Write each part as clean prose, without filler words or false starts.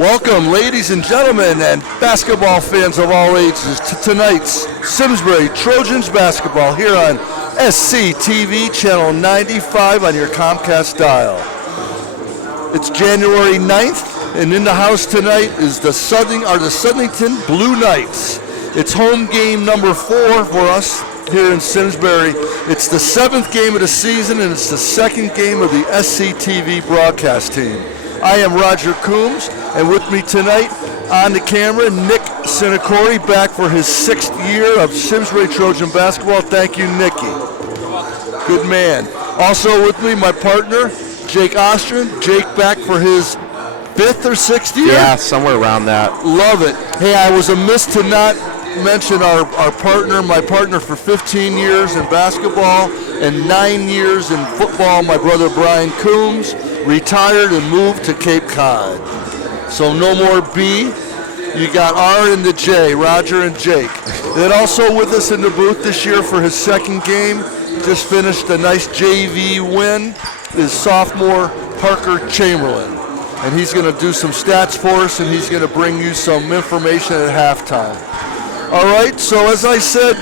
Welcome, ladies and gentlemen, and basketball fans of all ages, to tonight's Simsbury Trojans basketball here on SCTV Channel 95 on your Comcast dial. It's January 9th, and in the house tonight is the Southington Blue Knights. It's home game number 4 for us here in Simsbury. It's the 7th game of the season, and it's the 2nd game of the SCTV broadcast team. I am Roger Coombs, and with me tonight on the camera, Nick Sinacore, back for his 6th year of Simsbury Trojan basketball. Thank you, Nicky. Good man. Also with me, my partner, Jake Ostrin. Jake back for his 5th or 6th year? Yeah, somewhere around that. Love it. Hey, I was amiss to not mention our partner, my partner for 15 years in basketball and 9 years in football, my brother Brian Coombs, retired and moved to Cape Cod. So no more B. You got R and the J, Roger and Jake. Then also with us in the booth this year for his 2nd game, just finished a nice JV win, is sophomore Parker Chamberlain. And he's going to do some stats for us, and he's going to bring you some information at halftime. All right, so as I said,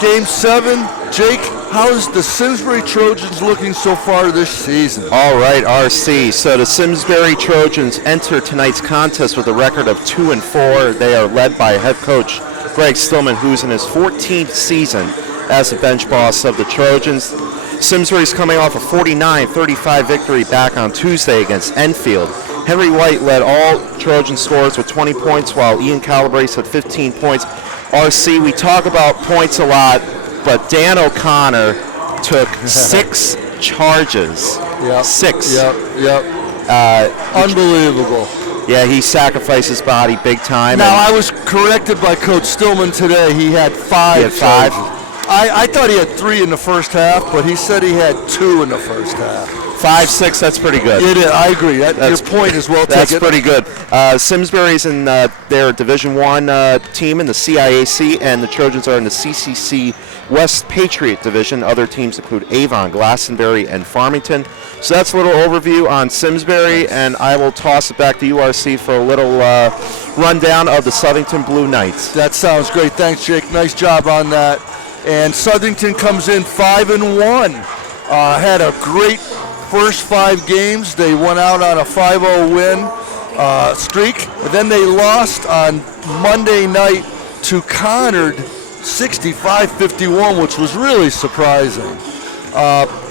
Game 7, Jake, how's the Simsbury Trojans looking so far this season? All right, RC. So the Simsbury Trojans enter tonight's contest with a record of 2-4. They are led by head coach Greg Stillman, who's in his 14th season as the bench boss of the Trojans. Simsbury's coming off a 49-35 victory back on Tuesday against Enfield. Henry White led all Trojan scorers with 20 points, while Ian Calabrese had 15 points. RC, we talk about points a lot, but Dan O'Connor took 6 charges. Yep. 6. Yep. Unbelievable. Yeah, he sacrificed his body big time. Now, I was corrected by Coach Stillman today. He had 5. He had 5. I thought he had 3 in the first half, but he said he had 2 in the first half. 5-6, that's pretty good. It is, I agree. Your point is well taken. That's pretty good. Simsbury's in their Division I team in the CIAC, and the Trojans are in the CCC West Patriot Division. Other teams include Avon, Glastonbury, and Farmington. So that's a little overview on Simsbury, and I will toss it back to URC for a little rundown of the Southington Blue Knights. That sounds great. Thanks, Jake. Nice job on that. And Southington comes in 5-1. Had a great first 5 games. They went out on a 5-0 win streak. And then they lost on Monday night to Conard 65-51, which was really surprising.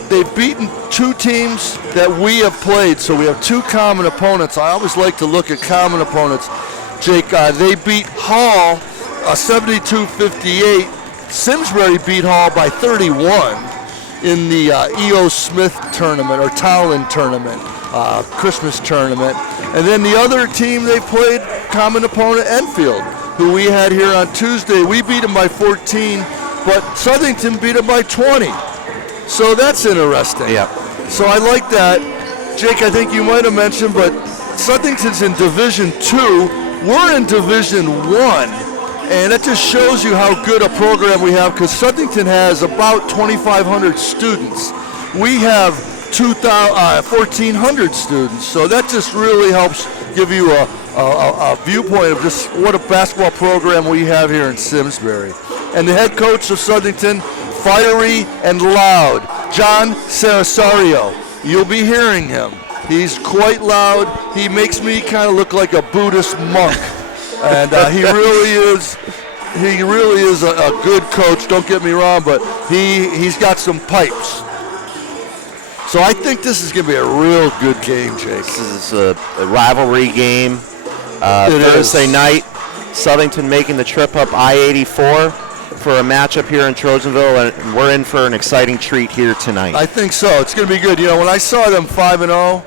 They've beaten 2 teams that we have played, so we have 2 common opponents. I always like to look at common opponents. Jake, they beat Hall 72-58. Simsbury beat Hall by 31 in the E.O. Smith tournament, or Towlin tournament, Christmas tournament. And then the other team they played, common opponent Enfield, who we had here on Tuesday. We beat them by 14, but Southington beat them by 20. So that's interesting. Yeah. So I like that. Jake, I think you might have mentioned, but Southington's in Division 2. We're in Division 1. And that just shows you how good a program we have, because Southington has about 2,500 students. We have 1,400 students, so that just really helps give you a viewpoint of just what a basketball program we have here in Simsbury. And the head coach of Southington, fiery and loud, John Sarasario. You'll be hearing him. He's quite loud. He makes me kind of look like a Buddhist monk. And he really is a good coach, don't get me wrong, but he's got some pipes. So I think this is going to be a real good game, Jake. This is a rivalry game. Thursday night, Southington making the trip up I-84 for a matchup here in Trojanville, and we're in for an exciting treat here tonight. I think so. It's going to be good. You know, when I saw them 5-0,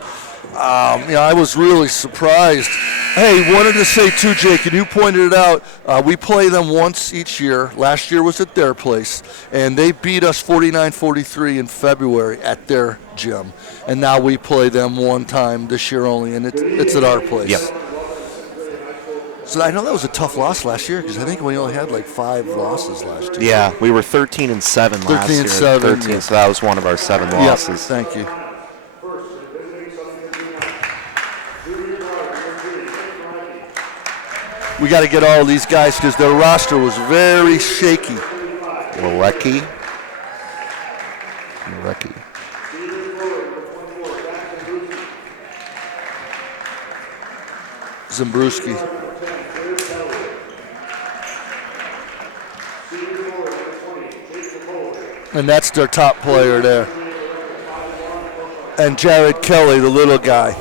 I was really surprised. Hey, wanted to say too, Jake, and you pointed it out, we play them once each year. Last year was at their place, and they beat us 49-43 in February at their gym. And now we play them one time this year only, and it's at our place. Yep. So I know that was a tough loss last year, because I think we only had like 5 losses last year. Yeah, we were 13-7 last year. 13-7. So that was one of our 7 losses. Yep, thank you. We got to get all these guys because their roster was very shaky. Malecki. Zimbruski. And that's their top player there. And Jared Kelly, the little guy.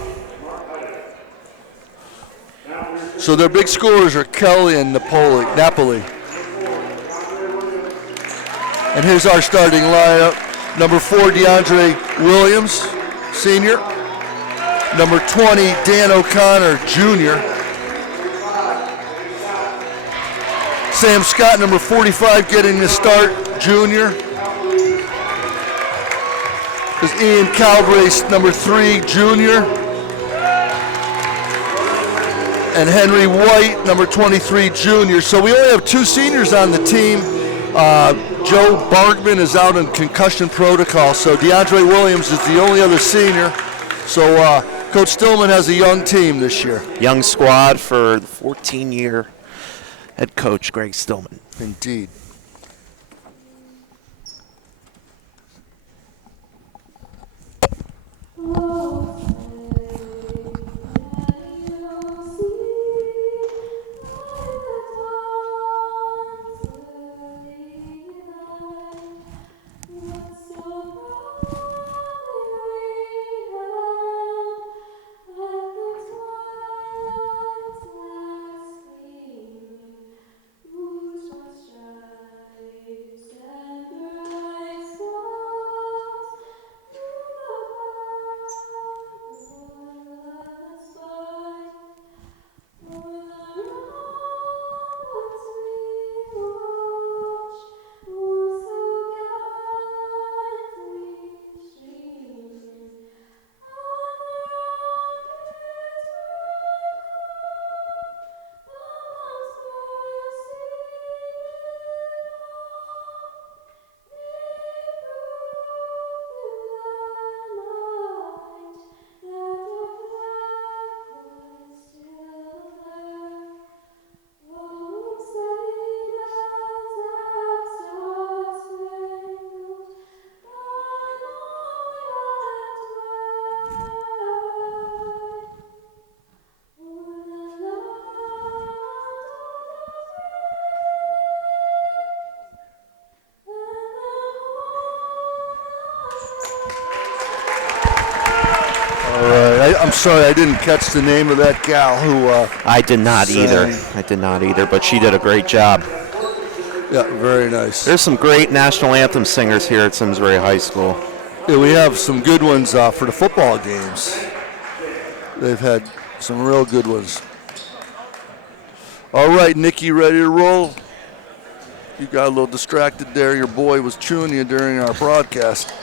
So their big scorers are Kelly and Napoli. And here's our starting lineup. Number 4, DeAndre Williams, senior. Number 20, Dan O'Connor, junior. Sam Scott, number 45, getting the start, junior. There's Ian Calabrese, number 3, junior. And Henry White, number 23, junior. So we only have 2 seniors on the team. Joe Bargman is out in concussion protocol, so DeAndre Williams is the only other senior. So Coach Stillman has a young team this year. Young squad for the 14-year head coach, Greg Stillman. Indeed. I'm sorry, I didn't catch the name of that gal who I did not either. But she did a great job. Yeah, very nice. There's some great national anthem singers here at Simsbury High School. Yeah, we have some good ones for the football games. They've had some real good ones. All right, Nikki, ready to roll? You got a little distracted there. Your boy was chewing you during our broadcast.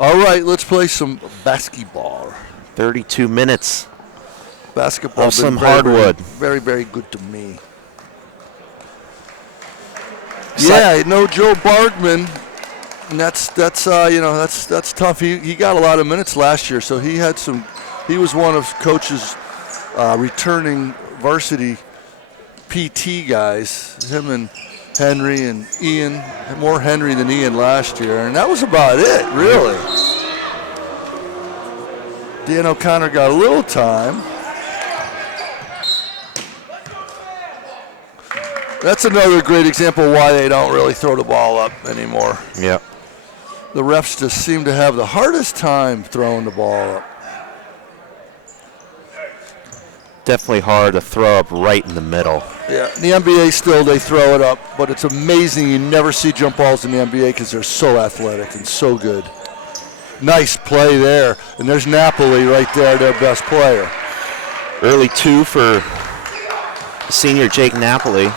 All right, let's play some basketball. 32 minutes. Basketball. Of some hardwood. Very, very good to me. Yeah, no Joe Bargman, and that's tough. He got a lot of minutes last year, so he was one of Coach's returning varsity PT guys. Him and Henry and Ian, more Henry than Ian last year, and that was about it, really. Dan O'Connor got a little time. That's another great example why they don't really throw the ball up anymore. Yep. The refs just seem to have the hardest time throwing the ball up. Definitely hard to throw up right in the middle. Yeah, in the NBA still they throw it up, but it's amazing you never see jump balls in the NBA because they're so athletic and so good. Nice play there, and there's Napoli right there, their best player. Early 2 for senior Jake Napoli.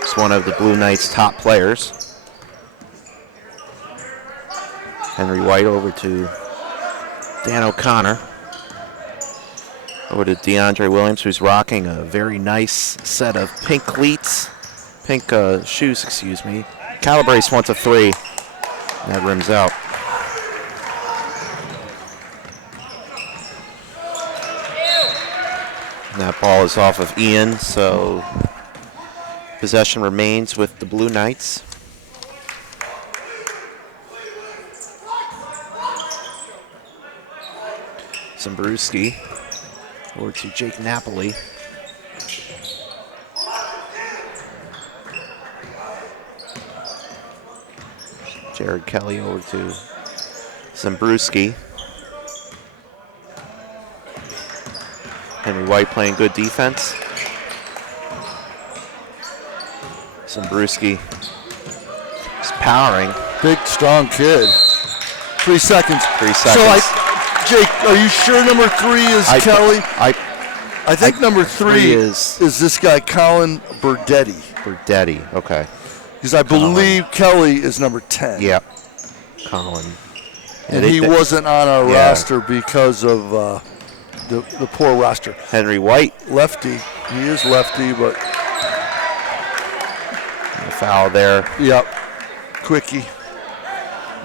He's one of the Blue Knights' top players. Henry White over to Dan O'Connor. Over to DeAndre Williams, who's rocking a very nice set of pink cleats, pink shoes, excuse me. Calabrese wants a 3. That rims out. That ball is off of Ian, so possession remains with the Blue Knights. Zimbruski over to Jake Napoli. Jared Kelly over to Zimbruski. Henry White playing good defense. Zimbruski is powering. Big, strong kid. 3 seconds. 3 seconds. So, Jake, are you sure number 3 is Kelly? I think number 3 is this guy, Colin Berdetti. Berdetti, okay. Because I believe Kelly is number 10. Yep. Colin. And he wasn't on our roster because of the poor roster. Henry White. Lefty. He is lefty, but... A foul there. Yep. Quickie.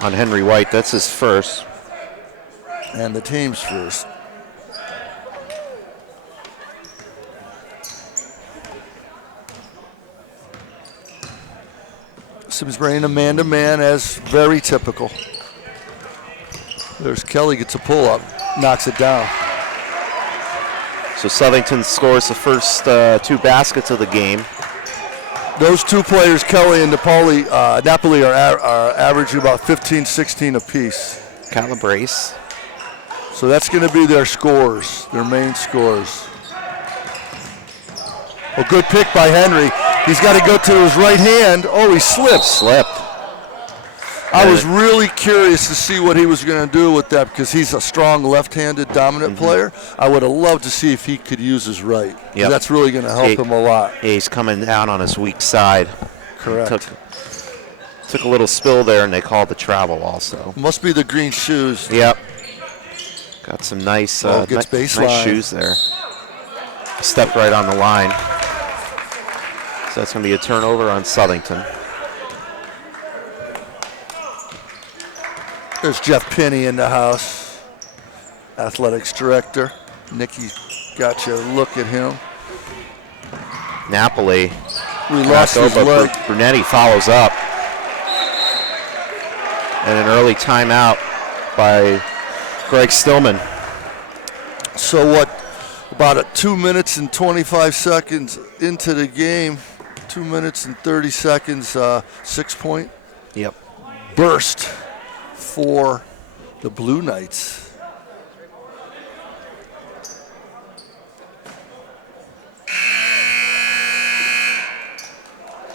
On Henry White, that's his first. And the team's first. Simsbury in a man-to-man, as very typical. There's Kelly, gets a pull-up, knocks it down. So Southington scores the first 2 baskets of the game. Those 2 players, Kelly and Napoli, are averaging about 15, 16 apiece. Calabrese. So that's going to be their scores, their main scores. A good pick by Henry. He's got to go to his right hand. Oh, he slipped. I was really curious to see what he was going to do with that because he's a strong left-handed dominant player. I would have loved to see if he could use his right. Yep. That's really going to help him a lot. He's coming down on his weak side. Correct. Took a little spill there, and they called the travel also. Must be the green shoes. Yep. Got some nice, nice shoes there. Stepped right on the line. So that's going to be a turnover on Southington. There's Jeff Pinney in the house, athletics director. Nicky got you a look at him. Napoli. We lost his leg. Brunetti follows up. And an early timeout by Greg Stillman. So what, about 2 minutes and 25 seconds into the game, 2 minutes and 30 seconds, 6-point burst for the Blue Knights.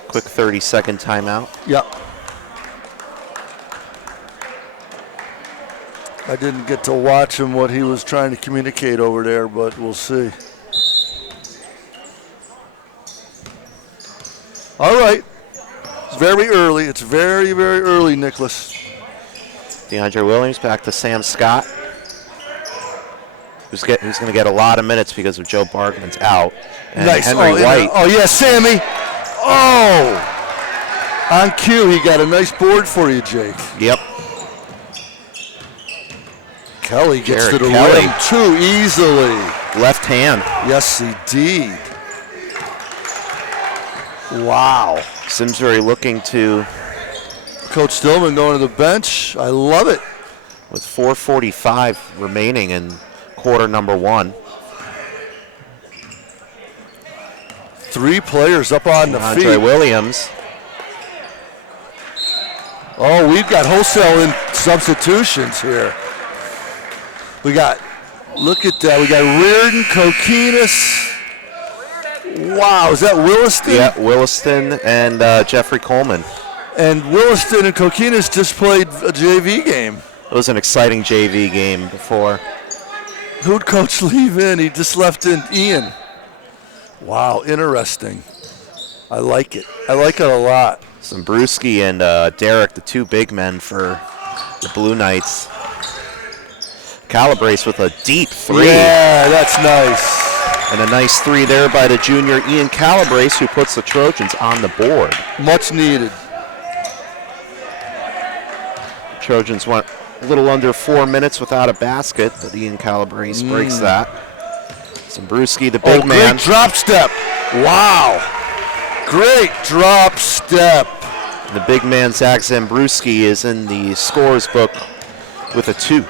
Quick 30-second timeout. Yep. I didn't get to watch him what he was trying to communicate over there, but we'll see. All right. It's very early. It's very, very early, Nicholas. DeAndre Williams back to Sam Scott, who's going to get a lot of minutes because of Joe Bargman's out. And nice. Henry White. Oh, yeah, Sammy. Oh! On cue, he got a nice board for you, Jake. Yep. Kelly gets to the rim too easily. Left hand. Yes, indeed. Wow. Simsbury looking to... Coach Stillman going to the bench. I love it. With 4:45 remaining in quarter number 1. 3 players up on the feet. DeAndre Williams. Oh, we've got wholesale in substitutions here. We got, look at that. We got Reardon, Kokinas. Wow, is that Williston? Yeah, Williston and Jeffrey Coleman. And Williston and Kokinas just played a JV game. It was an exciting JV game before. Who'd Coach leave in? He just left in Ian. Wow, interesting. I like it. I like it a lot. Zimbruski and Derek, the 2 big men for the Blue Knights. Calabrese with a deep 3. Yeah, that's nice. And a nice 3 there by the junior Ian Calabrese, who puts the Trojans on the board. Much needed. Trojans went a little under 4 minutes without a basket, but Ian Calabrese breaks that. Zimbruski, the big man. Great drop step. Wow. Great drop step. The big man, Zach Zimbruski, is in the scores book with a 2.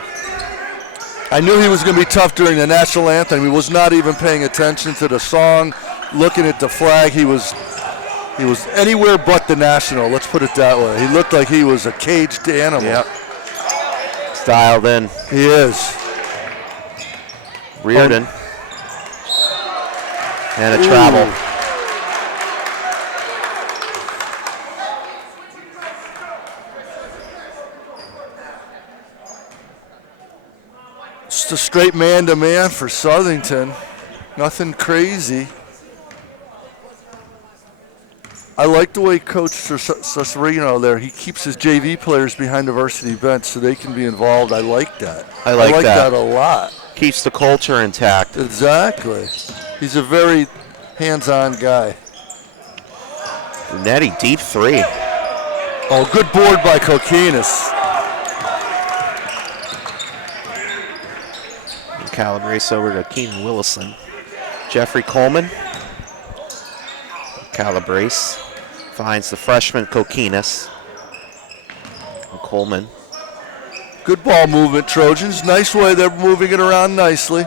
I knew he was going to be tough during the national anthem. He was not even paying attention to the song, looking at the flag. He was anywhere but the national, let's put it that way. He looked like he was a caged animal. Yep. Dialed in. He is. Reardon. And a travel. Just a straight man-to-man for Southington. Nothing crazy. I like the way Coach Cesarino there, he keeps his JV players behind the varsity bench so they can be involved. I like that. I like that a lot. Keeps the culture intact. Exactly. He's a very hands-on guy. Brunetti, deep 3. Oh, good board by Kokinas. Calabrese over to Keenan Willison. Jeffrey Coleman. Calabrese finds the freshman Kokinas. And Coleman. Good ball movement, Trojans. Nice way. They're moving it around nicely.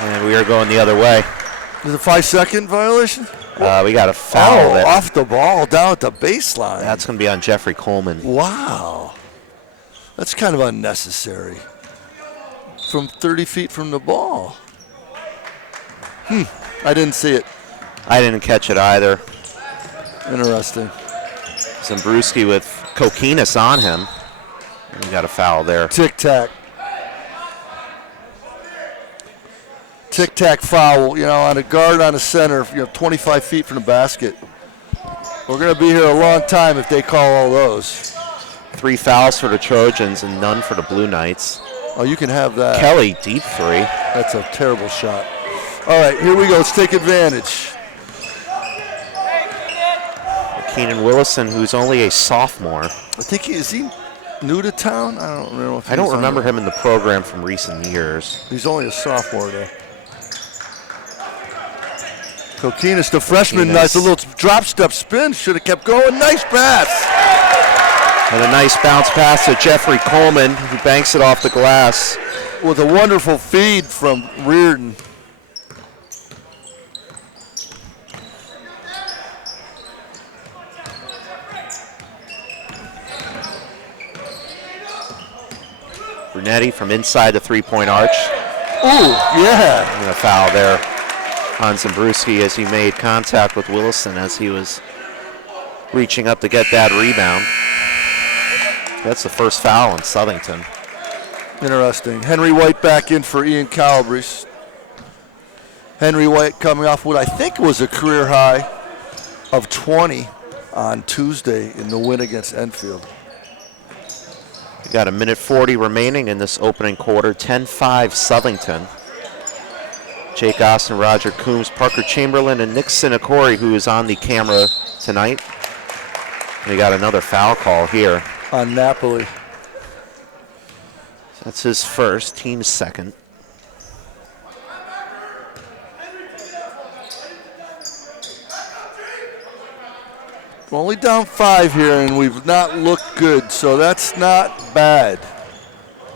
And we are going the other way. Is it a 5-second violation? We got a foul there. Off the ball, down at the baseline. That's going to be on Jeffrey Coleman. Wow. That's kind of unnecessary. From 30 feet from the ball. I didn't see it. I didn't catch it either. Interesting. Zimbruski with Kokinas on him. And we got a foul there. Tic-tac. Tic-tac foul, on a guard on a center, 25 feet from the basket. We're going to be here a long time if they call all those. 3 fouls for the Trojans and none for the Blue Knights. Oh, you can have that. Kelly, deep 3. That's a terrible shot. All right, here we go. Let's take advantage. Keenan Willison, who's only a sophomore. I think is he new to town? I don't know. I don't remember him in the program from recent years. He's only a sophomore, though. Kokinas, the freshman, nice. A little drop step spin. Should have kept going. Nice pass. And a nice bounce pass to Jeffrey Coleman, who banks it off the glass. With a wonderful feed from Reardon. Brunetti from inside the 3-point arch. Ooh, yeah. And a foul there on Zimbruski as he made contact with Willison as he was reaching up to get that rebound. That's the first foul on Southington. Interesting. Henry White back in for Ian Calabrese. Henry White coming off what I think was a career high of 20 on Tuesday in the win against Enfield. We got 1:40 remaining in this opening quarter. 10-5 Southington. Jake Austin, Roger Coombs, Parker Chamberlain, and Nick Sinacori, who is on the camera tonight. And we got another foul call here. On Napoli. That's his first, team's second. We're only down 5 here, and we've not looked good, so that's not bad.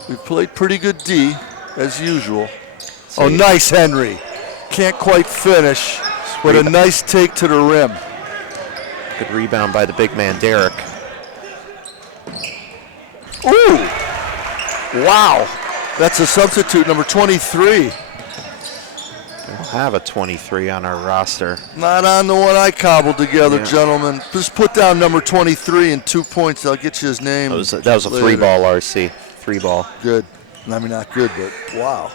We've played pretty good D, as usual. Oh, nice, Henry. Can't quite finish, but a nice take to the rim. Good rebound by the big man, Derek. Ooh! Wow. That's a substitute, number 23. We'll have a 23 on our roster. Not on the one I cobbled together, gentlemen. Just put down number 23 and 2 points. I'll get you his name. That was a 3-ball, RC. 3-ball. Good. I mean, not good, but wow.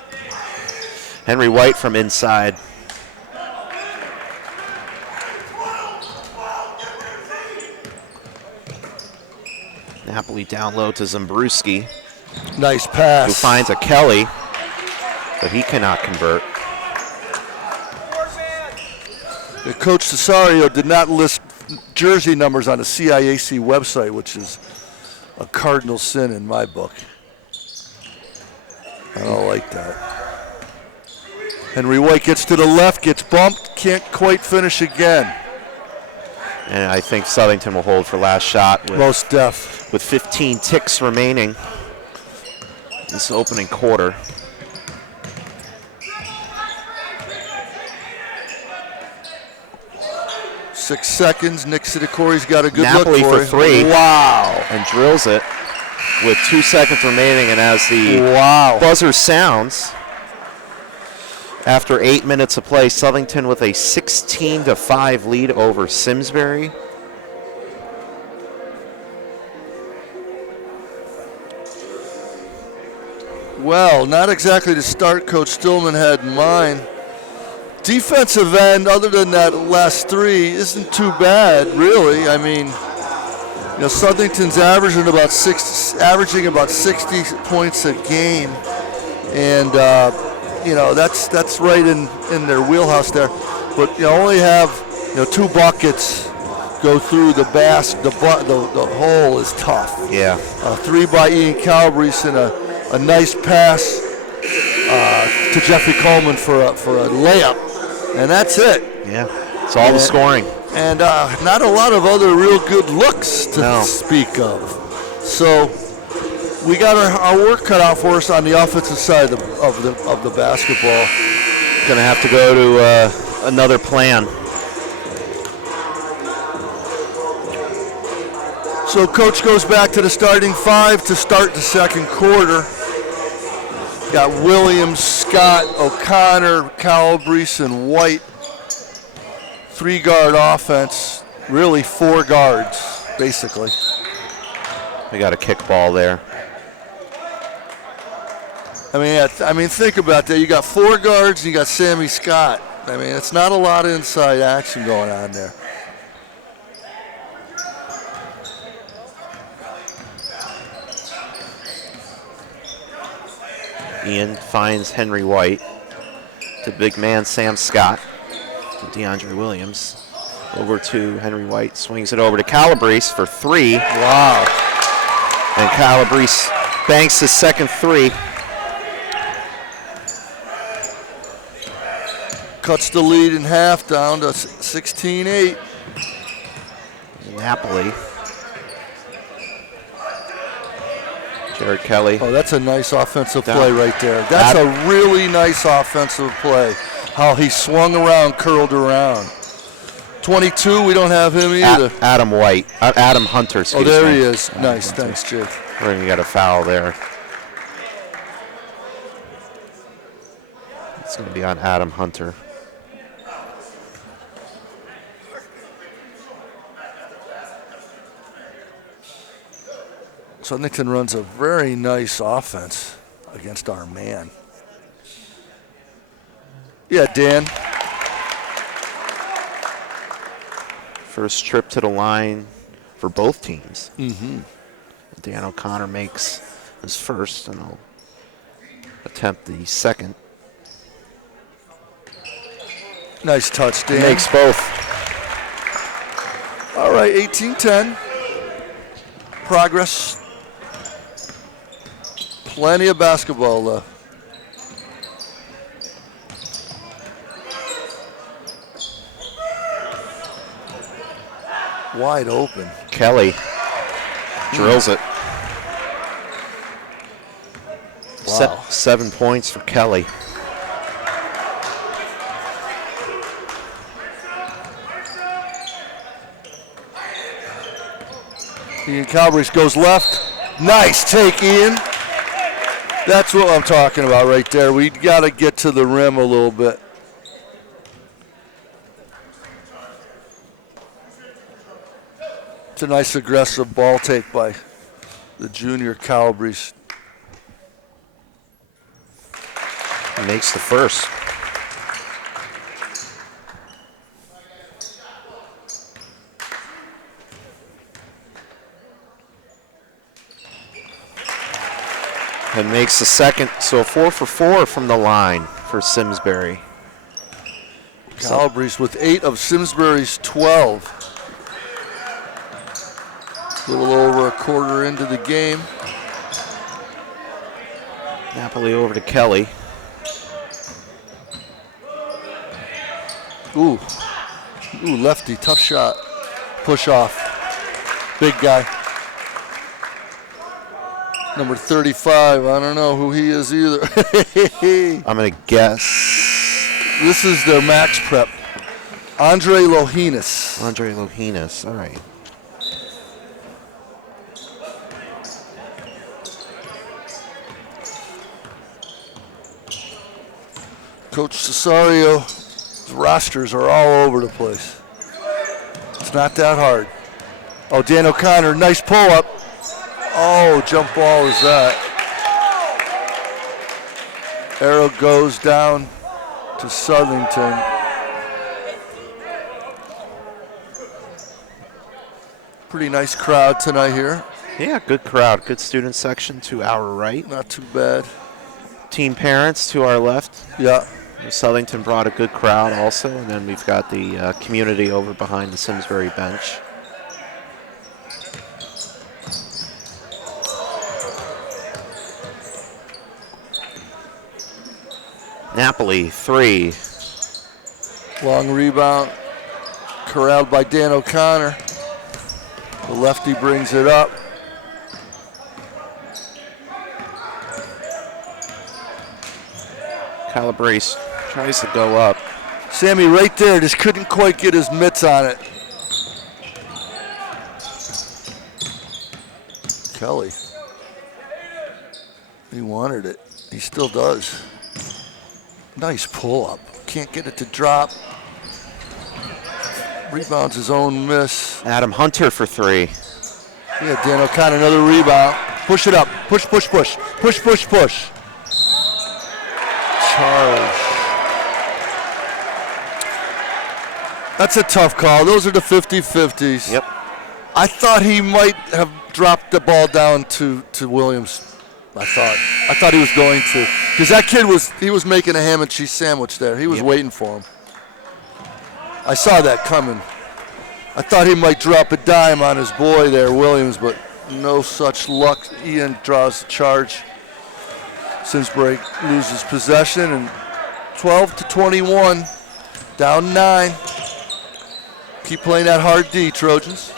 Henry White from inside. Napoli down low to Zimbruski. Nice pass. Who finds a Kelly, but he cannot convert. Coach Cesario did not list jersey numbers on the CIAC website, which is a cardinal sin in my book. I don't like that. Henry White gets to the left, gets bumped, can't quite finish again. And I think Southington will hold for last shot. Most def. With 15 ticks remaining this opening quarter. Six seconds. Nick Sidikori's got a good Napoli look for three. Wow. And drills it with 2 seconds remaining. And as the buzzer sounds, after 8 minutes of play, Southington with a 16-5 lead over Simsbury. Well, not exactly the start Coach Stillman had in mind. Defensive end, other than that last three, isn't too bad, really. I mean, Southington's averaging about 60 points a game, and that's right in their wheelhouse there. But you only have 2 buckets go through the basket. The hole is tough. Yeah. 3 by Ian Calabrese and a nice pass to Jeffrey Coleman for a layup, and that's it. Yeah, it's all the scoring. And not a lot of other real good looks to speak of. So we got our work cut out for us on the offensive side of the basketball. Going to have to go to another plan. So Coach goes back to the starting 5 to start the second quarter. Got Williams, Scott, O'Connor, Calabrese, and White. 3-guard offense, really 4 guards, basically. We got a kickball there. I mean, think about that. You got 4 guards, and you got Sammy Scott. I mean, it's not a lot of inside action going on there. Ian finds Henry White. The big man, Sam Scott. To DeAndre Williams. Over to Henry White. Swings it over to Calabrese for 3. Wow. And Calabrese banks his second 3. Cuts the lead in half down to 16-8. Napoli. Jared Kelly. Oh, that's a nice offensive play right there. That's a really nice offensive play. How he swung around, curled around. 22, we don't have him either. Adam White. Adam Hunter, excuse me. Oh, there he is. Nice, thanks, Jake. We're going to get a foul there. It's going to be on Adam Hunter. Southington runs a very nice offense against our man. Yeah, Dan. First trip to the line for both teams. Mm-hmm. Dan O'Connor makes his first, and he'll attempt the second. Nice touch, Dan. He makes both. All right, 18-10. Progress. Plenty of basketball left. Wide open. Kelly drills it. Wow. 7 points for Kelly. Ian Calabrese goes left. Nice take, Ian. That's what I'm talking about right there. We got to get to the rim a little bit. It's a nice aggressive ball take by the junior Calabrese. He makes the first. And makes the second, so 4 for 4 from the line for Simsbury. Calabrese with 8 of Simsbury's 12. A little over a quarter into the game. Napoli over to Kelly. Ooh, lefty, tough shot. Push off. Big guy. Number 35, I don't know who he is either. I'm going to guess. This is their max prep. Andre Lohinas. Andre Lohinas, all right. Coach Cesario's rosters are all over the place. It's not that hard. Oh, Dan O'Connor, nice pull-up. Oh, jump ball is that. Arrow goes down to Southington. Pretty nice crowd tonight here. Yeah, good crowd. Good student section to our right. Not too bad. Team parents to our left. Yeah. Southington brought a good crowd also, and then we've got the community over behind the Simsbury bench. Napoli, 3. Long rebound, corralled by Dan O'Connor. The lefty brings it up. Calabrese tries to go up. Sammy right there, just couldn't quite get his mitts on it. Kelly. He wanted it. He still does. Nice pull-up. Can't get it to drop. Rebounds his own miss. Adam Hunter for 3. Yeah, Dan O'Connor, another rebound. Push it up. Push, push, push. Push, push, push. Charge. That's a tough call. Those are the 50-50s. Yep. I thought he might have dropped the ball down to Williams. I thought he was going to. Because that kid was making a ham and cheese sandwich there. He was waiting for him. I saw that coming. I thought he might drop a dime on his boy there, Williams, but no such luck. Ian draws the charge. Simsbury loses possession, and 12-21, down 9. Keep playing that hard D, Trojans.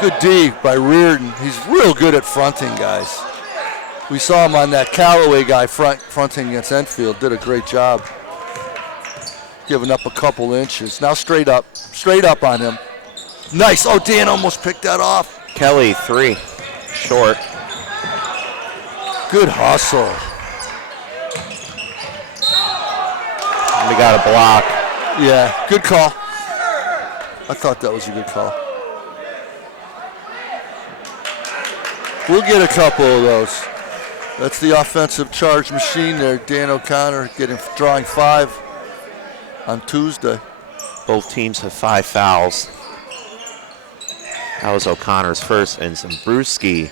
Good D by Reardon. He's real good at fronting, guys. We saw him on that Callaway guy fronting against Enfield. Did a great job. Giving up a couple inches. Now straight up on him. Nice. Oh, Dan almost picked that off. Kelly, 3. Short. Good hustle. And we got a block. Yeah, good call. I thought that was a good call. We'll get a couple of those. That's the offensive charge machine there. Dan O'Connor drawing 5 on Tuesday. Both teams have 5 fouls. That was O'Connor's first, and Zimbruski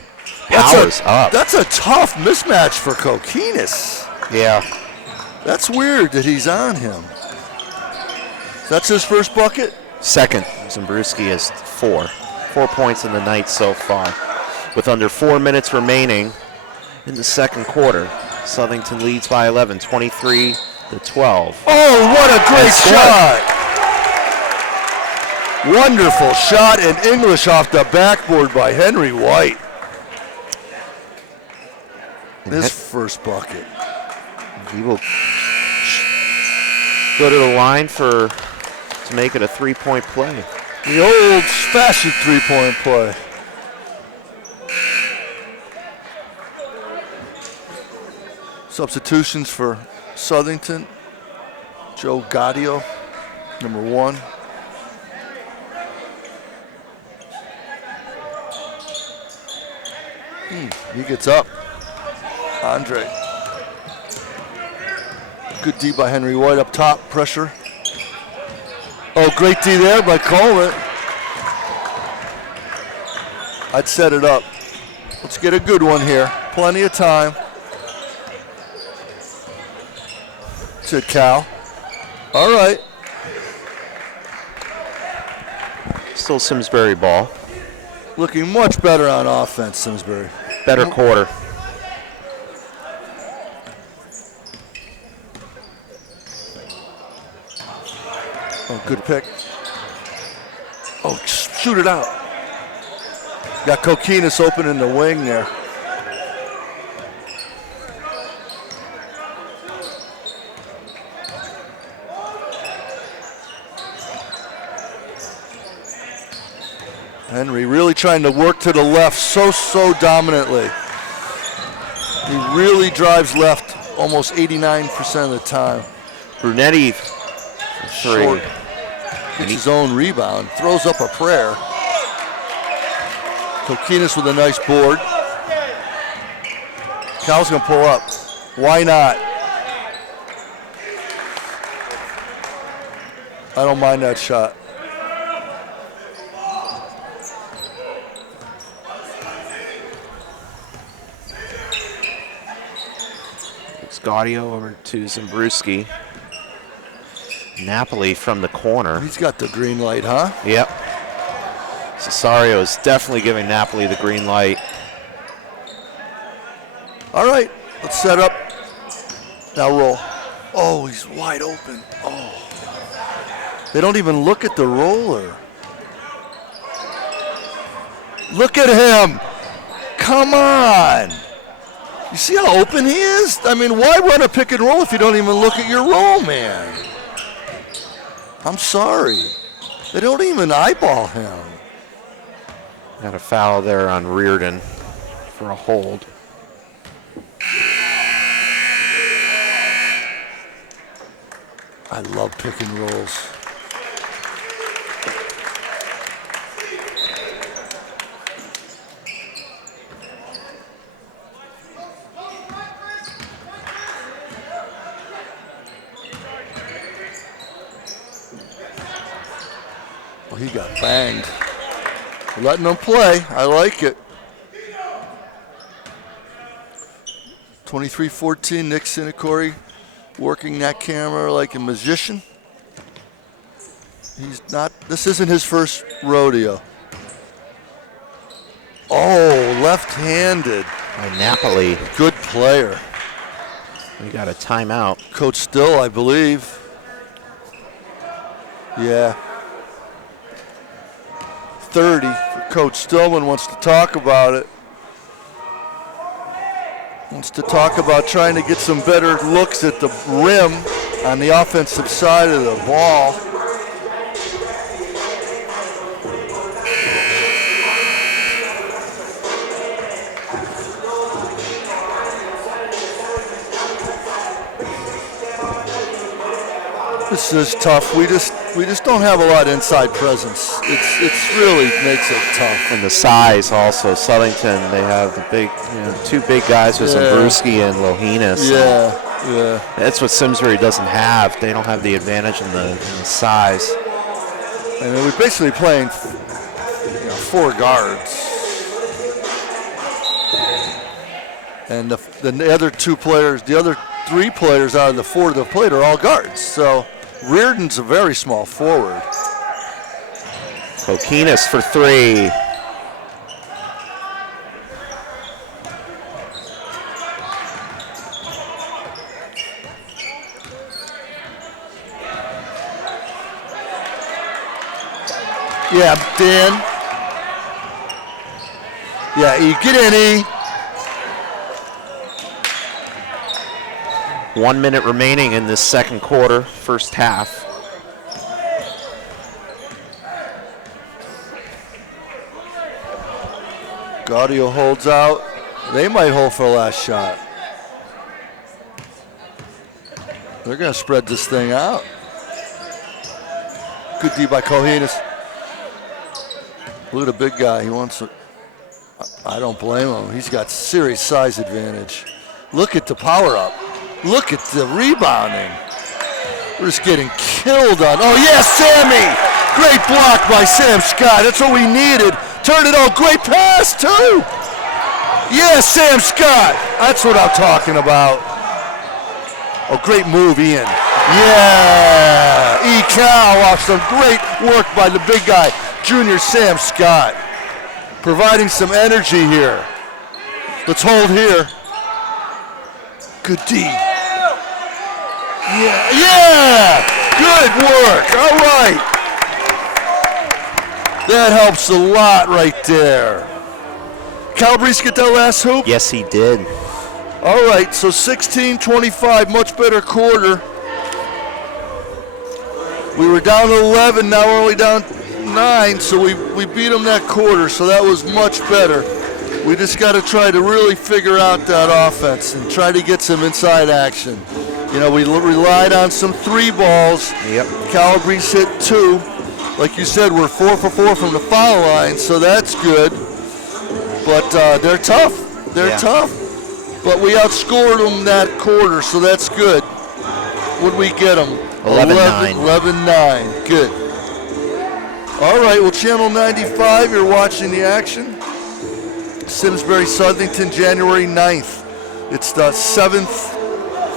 powers up. That's a tough mismatch for Kokinis. Yeah. That's weird that he's on him. That's his first bucket? Second. Zimbruski is 4. 4 points in the night so far. With under 4 minutes remaining in the second quarter, Southington leads by 11, 23-12. Oh, what a great shot! Wonderful shot in English off the backboard by Henry White. His first bucket. He will go to the line to make it a 3-point play. The old-fashioned 3-point play. Substitutions for Southington. Joe Gaudio, number 1. He gets up. Andre. Good D by Henry White up top, pressure. Oh, great D there by Coleman. I'd set it up. Let's get a good one here. Plenty of time. Said Cal. All right. Still Simsbury ball. Looking much better on offense, Simsbury. Better quarter. Oh, good pick. Oh, shoot it out. Got Kokinas open in the wing there. Henry really trying to work to the left so dominantly. He really drives left almost 89% of the time. Brunetti for 3. Short. Gets his own rebound, throws up a prayer. Kokinas with a nice board. Cal's gonna pull up. Why not? I don't mind that shot. Gaudio over to Zimbrewski. Napoli from the corner. He's got the green light, huh? Yep. Cesario is definitely giving Napoli the green light. All right, let's set up. Now roll. Oh, he's wide open. Oh. They don't even look at the roller. Look at him. Come on. You see how open he is? I mean, why run a pick and roll if you don't even look at your roll, man? I'm sorry. They don't even eyeball him. Got a foul there on Reardon for a hold. I love pick and rolls. Well, he got banged. Letting them play. I like it. 23-14, Nick Sinacori working that camera like a magician. He's not, this isn't his first rodeo. Oh, left-handed. By Napoli. Good player. We got a timeout. Coach Still, I believe. Yeah. 30 for Coach Stillman, wants to talk about it. Wants to talk about trying to get some better looks at the rim on the offensive side of the ball. This is tough. We just don't have a lot of inside presence. It's really makes it tough. And the size also. Southington, they have the big, two big guys with Zimbrewski and Lohinas. Yeah. That's what Simsbury doesn't have. They don't have the advantage in the size. I mean, we're basically playing 4 guards. And the other 2 players, the other 3 players out of the 4 that played are all guards. So Reardon's a very small forward. Kokinas for 3. Yeah, Dan. Yeah, E, get in, E. 1 minute remaining in this second quarter, first half. Gaudio holds out. They might hold for the last shot. They're going to spread this thing out. Good D by Kohinas. Look at the big guy. He wants to. I don't blame him. He's got serious size advantage. Look at the power up. Look at the rebounding. We're just getting killed on. Oh, yes, Sammy. Great block by Sam Scott. That's what we needed. Turn it on. Great pass, too. Yes, Sam Scott. That's what I'm talking about. Oh, great move, Ian. Yeah. E. Cal off some great work by the big guy. junior Sam Scott, providing some energy here. Let's hold here. Good D. Yeah! Good work. All right. That helps a lot right there. Calabrese get that last hoop? Yes, he did. All right, so 16-25, much better quarter. We were down 11, now we're only down 9, so we beat them that quarter, so that was much better. We just got to try to really figure out that offense and try to get some inside action. You know, we relied on some 3 balls. Yep. Calabrese hit 2. Like you said, we're 4 for 4 from the foul line, so that's good. But they're tough. They're tough. But we outscored them that quarter, so that's good. What'd we get them? 11-9. 11-9. Good. All right, well, Channel 95, you're watching the action. Simsbury Southington, January 9th. It's the 7th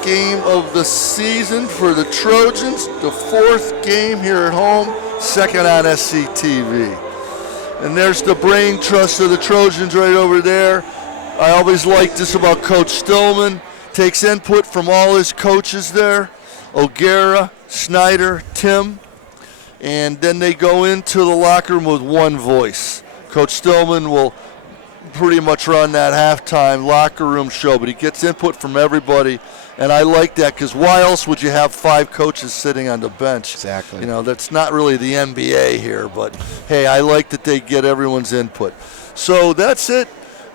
game of the season for the Trojans, the 4th game here at home, 2nd on SCTV. And there's the brain trust of the Trojans right over there. I always like this about Coach Stillman. Takes input from all his coaches there, O'Gara, Snyder, Tim, and then they go into the locker room with one voice. Coach Stillman will pretty much run that halftime locker room show, but he gets input from everybody, and I like that because why else would you have 5 coaches sitting on the bench? Exactly. You know, that's not really the NBA here, but hey, I like that they get everyone's input. So that's it.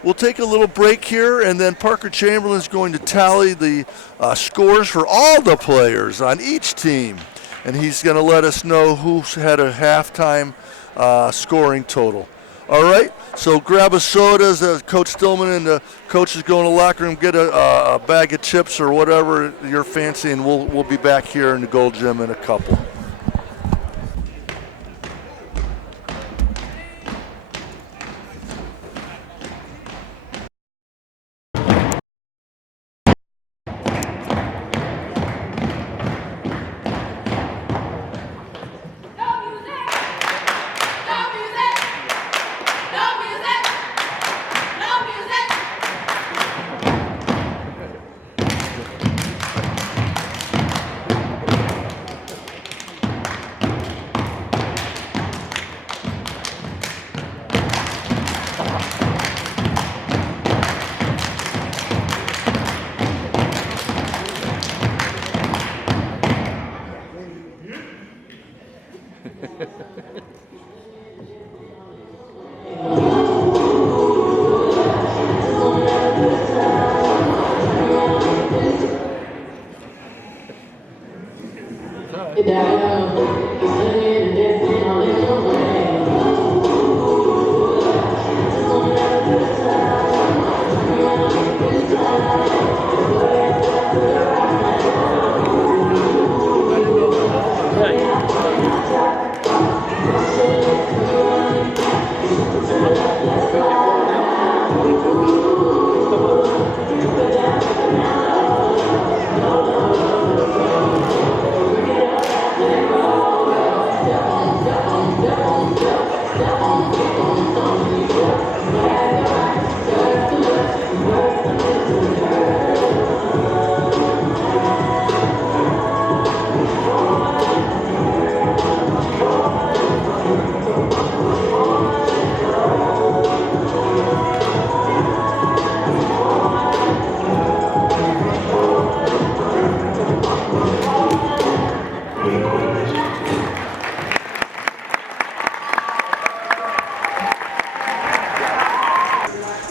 We'll take a little break here, and then Parker Chamberlain's going to tally the scores for all the players on each team, and he's going to let us know who's had a halftime scoring total. All right, so grab a soda as Coach Stillman and the coaches go in the locker room, get a bag of chips or whatever you're fancy, and we'll be back here in the Gold Gym in a couple.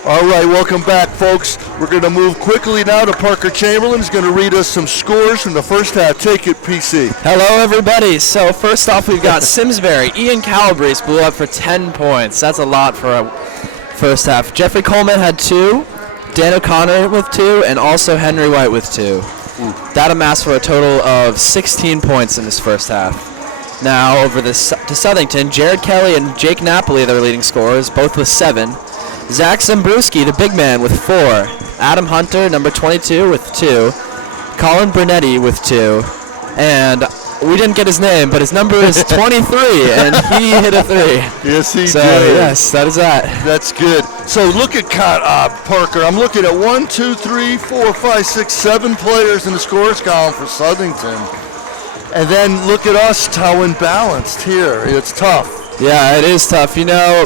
All right, welcome back, folks. We're going to move quickly now to Parker Chamberlain. He's going to read us some scores from the first half. Take it, PC. Hello, everybody. So first off, we've got Simsbury. Ian Calabrese blew up for 10 points. That's a lot for a first half. Jeffrey Coleman had 2, Dan O'Connor with 2, and also Henry White with 2. That amassed for a total of 16 points in this first half. Now over to Southington, Jared Kelly and Jake Napoli, their leading scorers, both with 7. Zach Zambruski, the big man, with 4. Adam Hunter, number 22, with 2. Colin Brunetti with 2. And we didn't get his name, but his number is 23, and he hit a 3. Yes, he so, did. yes, that is that. That's good. So look at Parker. I'm looking at 1, 2, 3, 4, 5, 6, 7 players in the scores column for Southington. And then look at us, how imbalanced here. It's tough. Yeah, it is tough. You know,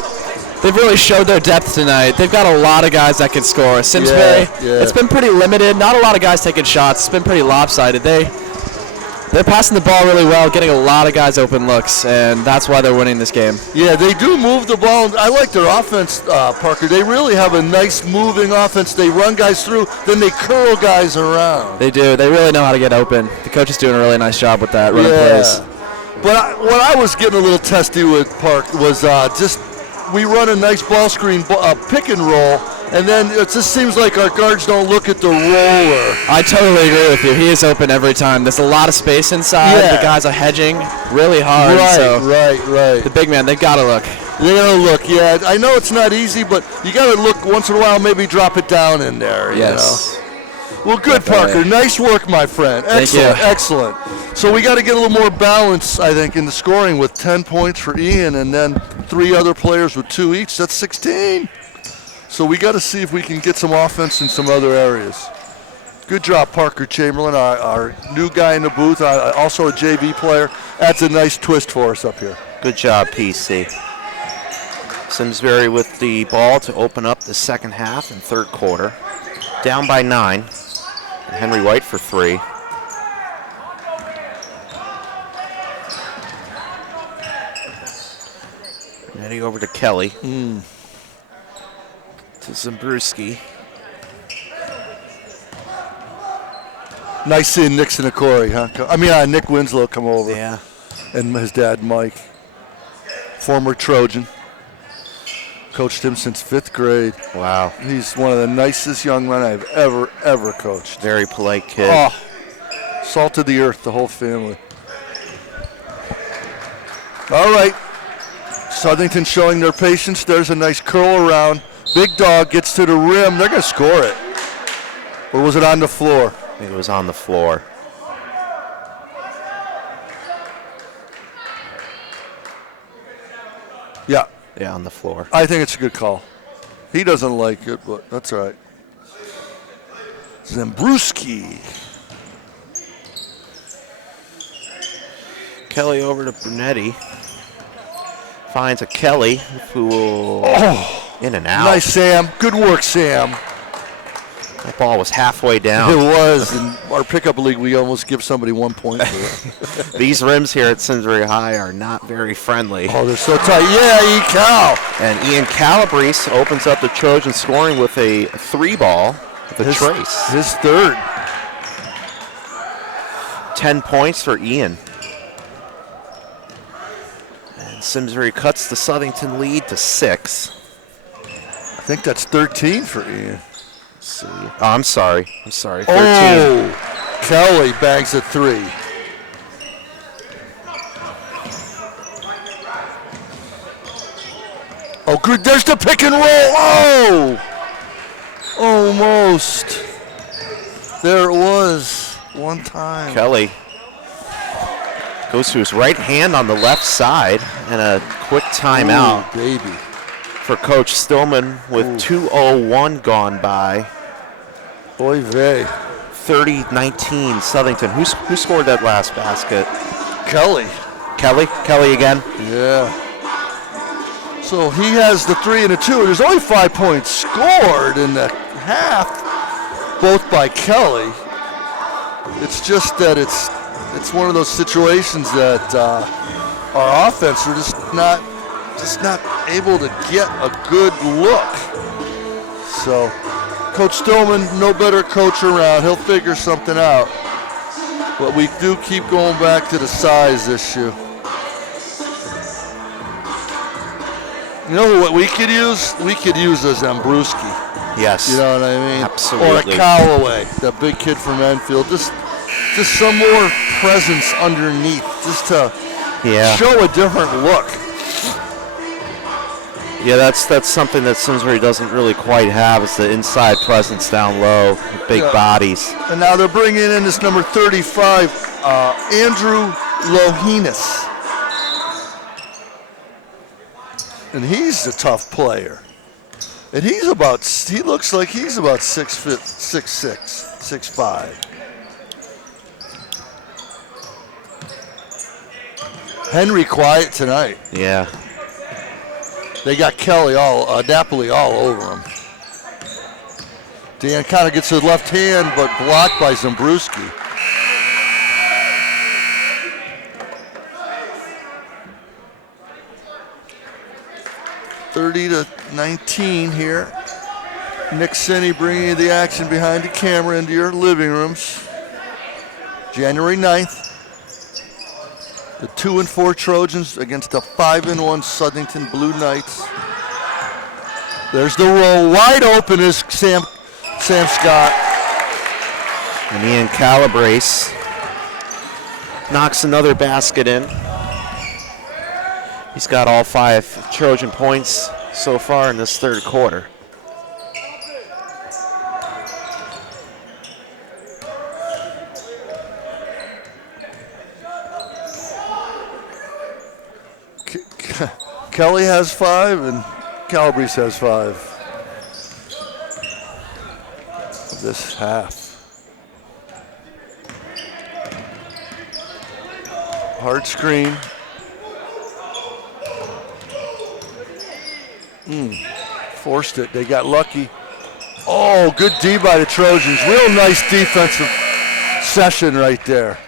they've really showed their depth tonight. They've got a lot of guys that can score. Simsbury, it's been pretty limited. Not a lot of guys taking shots. It's been pretty lopsided. They're passing the ball really well, getting a lot of guys open looks, and that's why they're winning this game. Yeah, they do move the ball. I like their offense, Parker. They really have a nice moving offense. They run guys through, then they curl guys around. They do. They really know how to get open. The coach is doing a really nice job with that, running plays. But what I was getting a little testy with, Park, was just we run a nice ball screen pick and roll, and then it just seems like our guards don't look at the roller. I totally agree with you. He is open every time. There's a lot of space inside. The guys are hedging really hard. Right. The big man, they've got to look. They got to look, yeah. I know it's not easy, but you got to look once in a while, maybe drop it down in there. Yes. You know? Well, good, Parker. Nice work, my friend. Excellent, Thank you. Excellent. So we got to get a little more balance, I think, in the scoring with 10 points for Ian and then 3 other players with 2 each. That's 16. So we got to see if we can get some offense in some other areas. Good job, Parker Chamberlain, our new guy in the booth, also a JV player. That's a nice twist for us up here. Good job, PC. Simsbury with the ball to open up the second half and third quarter. Down by 9. And Henry White for 3. Heading over to Kelly. To Zabruski. Nice seeing Nick Sinacori, huh? Nick Winslow come over. Yeah. And his dad, Mike. Former Trojan. Coached him since 5th grade. Wow. He's one of the nicest young men I've ever coached. Very polite kid. Oh, salt of the earth, the whole family. All right. Southington showing their patience. There's a nice curl around. Big dog gets to the rim. They're going to score it. Or was it on the floor? I think it was on the floor. Yeah. Yeah, on the floor. I think it's a good call. He doesn't like it, but that's all right. Zabruski. Kelly over to Brunetti. Finds a Kelly who will in and out. Nice, Sam. Good work, Sam. That ball was halfway down. It was. In our pickup league, we almost give somebody 1 point for it. These rims here at Simsbury High are not very friendly. Oh, they're so tight. Yeah, Cal. And Ian Calabrese opens up the Trojans scoring with a 3-ball with a trace. His third. 10 points for Ian. And Simsbury cuts the Southington lead to 6. I think that's 13 for Ian. See. Oh, I'm sorry. 13. Oh, Kelly bags a 3. Oh, good. There's the pick and roll. Oh, almost. There it was one time. Kelly goes to his right hand on the left side and a quick timeout. Ooh, baby. For Coach Stillman with 2:01 gone by. Oy vey. 30-19 Southington. Who scored that last basket? Kelly. Kelly again? Yeah. So he has the 3 and the 2. There's only 5 points scored in the half, both by Kelly. It's just that it's one of those situations that our offense are just not able to get a good look. So Coach Stillman, no better coach around. He'll figure something out. But we do keep going back to the size issue. You know what we could use? We could use a Zabruski. Yes. You know what I mean? Absolutely. Or a Callaway, that big kid from Enfield. Just some more presence underneath, just to show a different look. Yeah, that's something that Simsbury doesn't really quite have, is the inside presence down low, big bodies. And now they're bringing in this number 35, Andrew Lohinus. And he's a tough player. And he looks like he's about 6'6", 6'5". Henry quiet tonight. Yeah. They got Napoli all over him. Dan kind of gets his left hand, but blocked by Zimbrewski. (30-19) here. Nick Cinney bringing you the action behind the camera into your living rooms. January 9th. The 2-4 Trojans against the 5-1 Southington Blue Knights. There's the roll. Wide open is Sam Scott. And Ian Calabrese knocks another basket in. He's got all 5 Trojan points so far in this third quarter. Kelly has 5 and Calabrese has 5 this half. Hard screen. Forced it. They got lucky. Oh, good D by the Trojans. Real nice defensive session right there.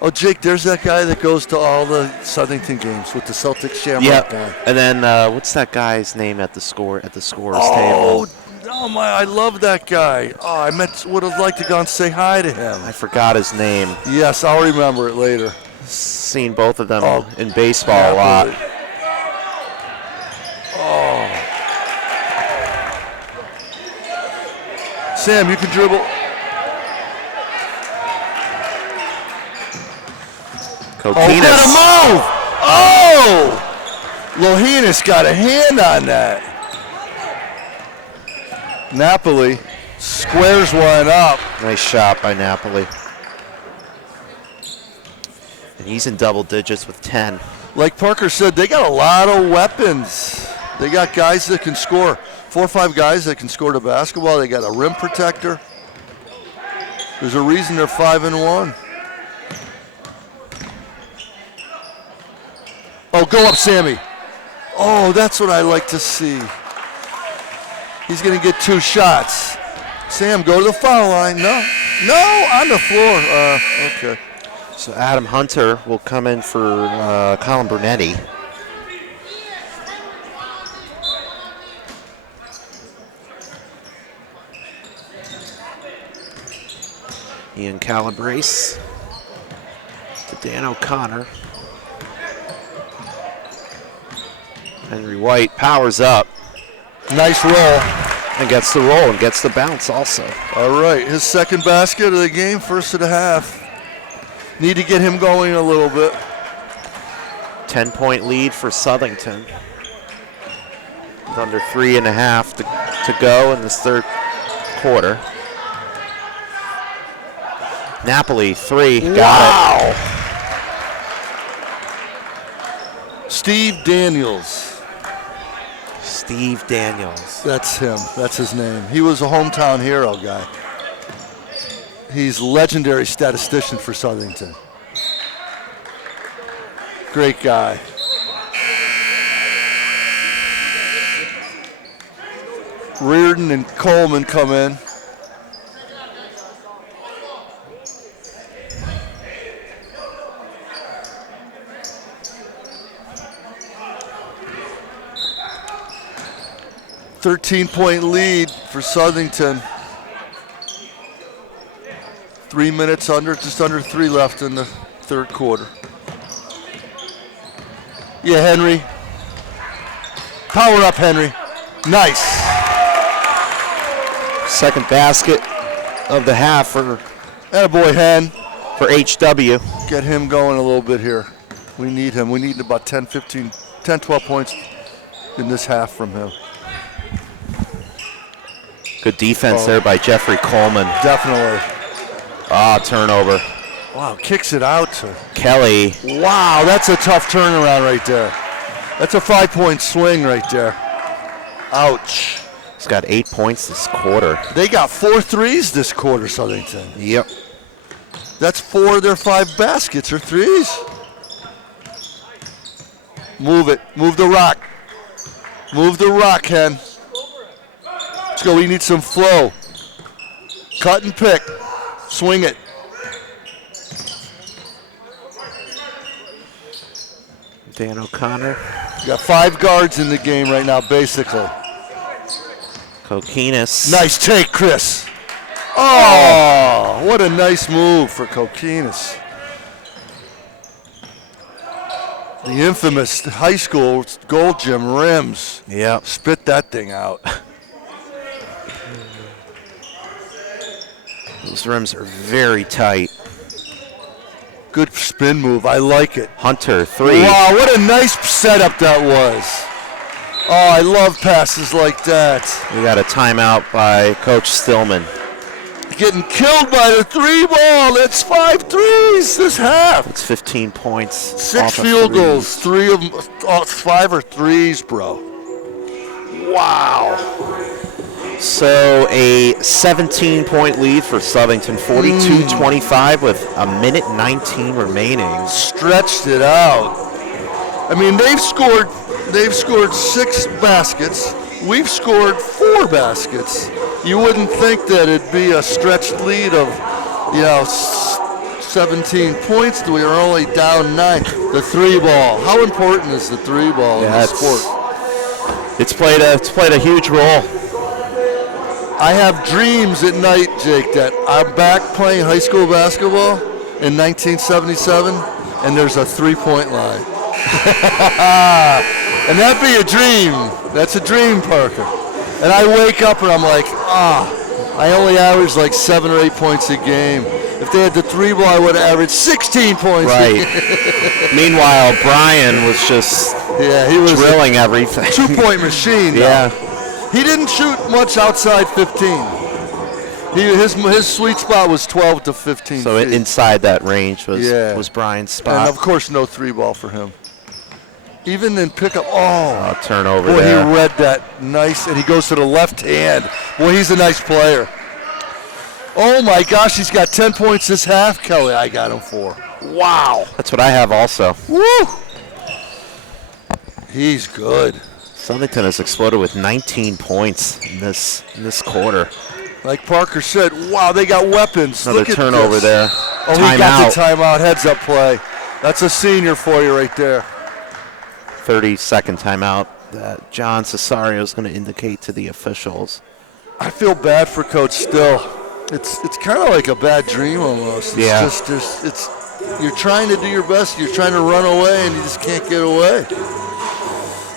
Oh, Jake, there's that guy that goes to all the Southington games with the Celtics Shamrock guy. And then what's that guy's name at the scorer's table? Oh my! I love that guy. Oh, I would have liked to go and say hi to him. I forgot his name. Yes, I'll remember it later. Seen both of them in baseball a lot. Oh. Sam, you can dribble. Kokinas. Oh, what a move! Oh! Lohinus got a hand on that. Napoli squares one up. Nice shot by Napoli. And he's in double digits with 10. Like Parker said, they got a lot of weapons. They got guys that can score. 4 or 5 guys that can score the basketball. They got a rim protector. There's a reason they're 5-1. Oh, go up, Sammy. Oh, that's what I like to see. He's going to get 2 shots. Sam, go to the foul line. No, on the floor. Okay. So Adam Hunter will come in for Colin Brunetti. Ian Calabrese to Dan O'Connor. Henry White powers up. Nice roll. And gets the roll and gets the bounce also. All right, his second basket of the game, first of the half. Need to get him going a little bit. 10-point lead for Southington. With under 3.5 to go in this third quarter. Napoli, 3. Got it. Steve Daniels. Steve Daniels. That's him. That's his name. He was a hometown hero guy. He's legendary statistician for Southington. Great guy. Reardon and Coleman come in. .13 lead for Southington. 3 minutes just under 3 left in the third quarter. Yeah, Henry. Power up, Henry. Nice. Second basket of the half for Attaboy, Hen. For HW. Get him going a little bit here. We need him. We need about 10, 12 points in this half from him. Good defense there by Jeffrey Coleman. Definitely. Turnover. Wow, kicks it out to Kelly. Wow, that's a tough turnaround right there. That's a 5-point swing right there. Ouch. He's got 8 points this quarter. They got 4 threes this quarter, Southington. Yep. That's 4 of their 5 baskets are threes. Move it. Move the rock. Move the rock, Ken. Let's go. We need some flow. Cut and pick. Swing it. Dan O'Connor. You got 5 guards in the game right now, basically. Kokinas. Nice take, Chris. Oh, what a nice move for Kokinas. The infamous high school gold gym rims. Yep. Spit that thing out. Those rims are very tight. Good spin move. I like it. Hunter, 3. Wow, what a nice setup that was. Oh, I love passes like that. We got a timeout by Coach Stillman. Getting killed by the 3 ball. That's 5 threes this half. It's 15 points. 6 field goals. 3 of them, 5 are threes, bro. Wow. So a 17-point lead for Southington, 42-25 with a minute 19 remaining. Stretched it out. I mean, they've scored 6 baskets. We've scored 4 baskets. You wouldn't think that it'd be a stretched lead of, 17 points. We are only down 9. The 3 ball. How important is the 3 ball in the sport? It's played a huge role. I have dreams at night, Jake, that I'm back playing high school basketball in 1977, and there's a 3-point line. And that'd be a dream. That's a dream, Parker. And I wake up and I'm like, I only average like 7 or 8 points a game. If they had the 3 ball, I would have averaged 16 points. Right. Meanwhile, Brian was just he was drilling everything. 2-point machine. Yeah. He didn't shoot much outside 15. His sweet spot was 12 to 15 So feet. inside that range was Brian's spot. And of course, no 3 ball for him. Even in pickup, turnover boy, there. he read that nice, and he goes to the left hand. Boy, he's a nice player. Oh my gosh, he's got 10 points this half, Kelly. I got him 4. Wow. That's what I have also. Woo! He's good. Southington has exploded with 19 points in this quarter. Like Parker said, wow, they got weapons. Another Look at turnover this. there. Oh, he got the timeout. Heads up play. That's a senior for you right there. 30-second timeout that John Cesario is going to indicate to the officials. I feel bad for Coach Still. It's kind of like a bad dream almost. It's you're trying to do your best. You're trying to run away, and you just can't get away.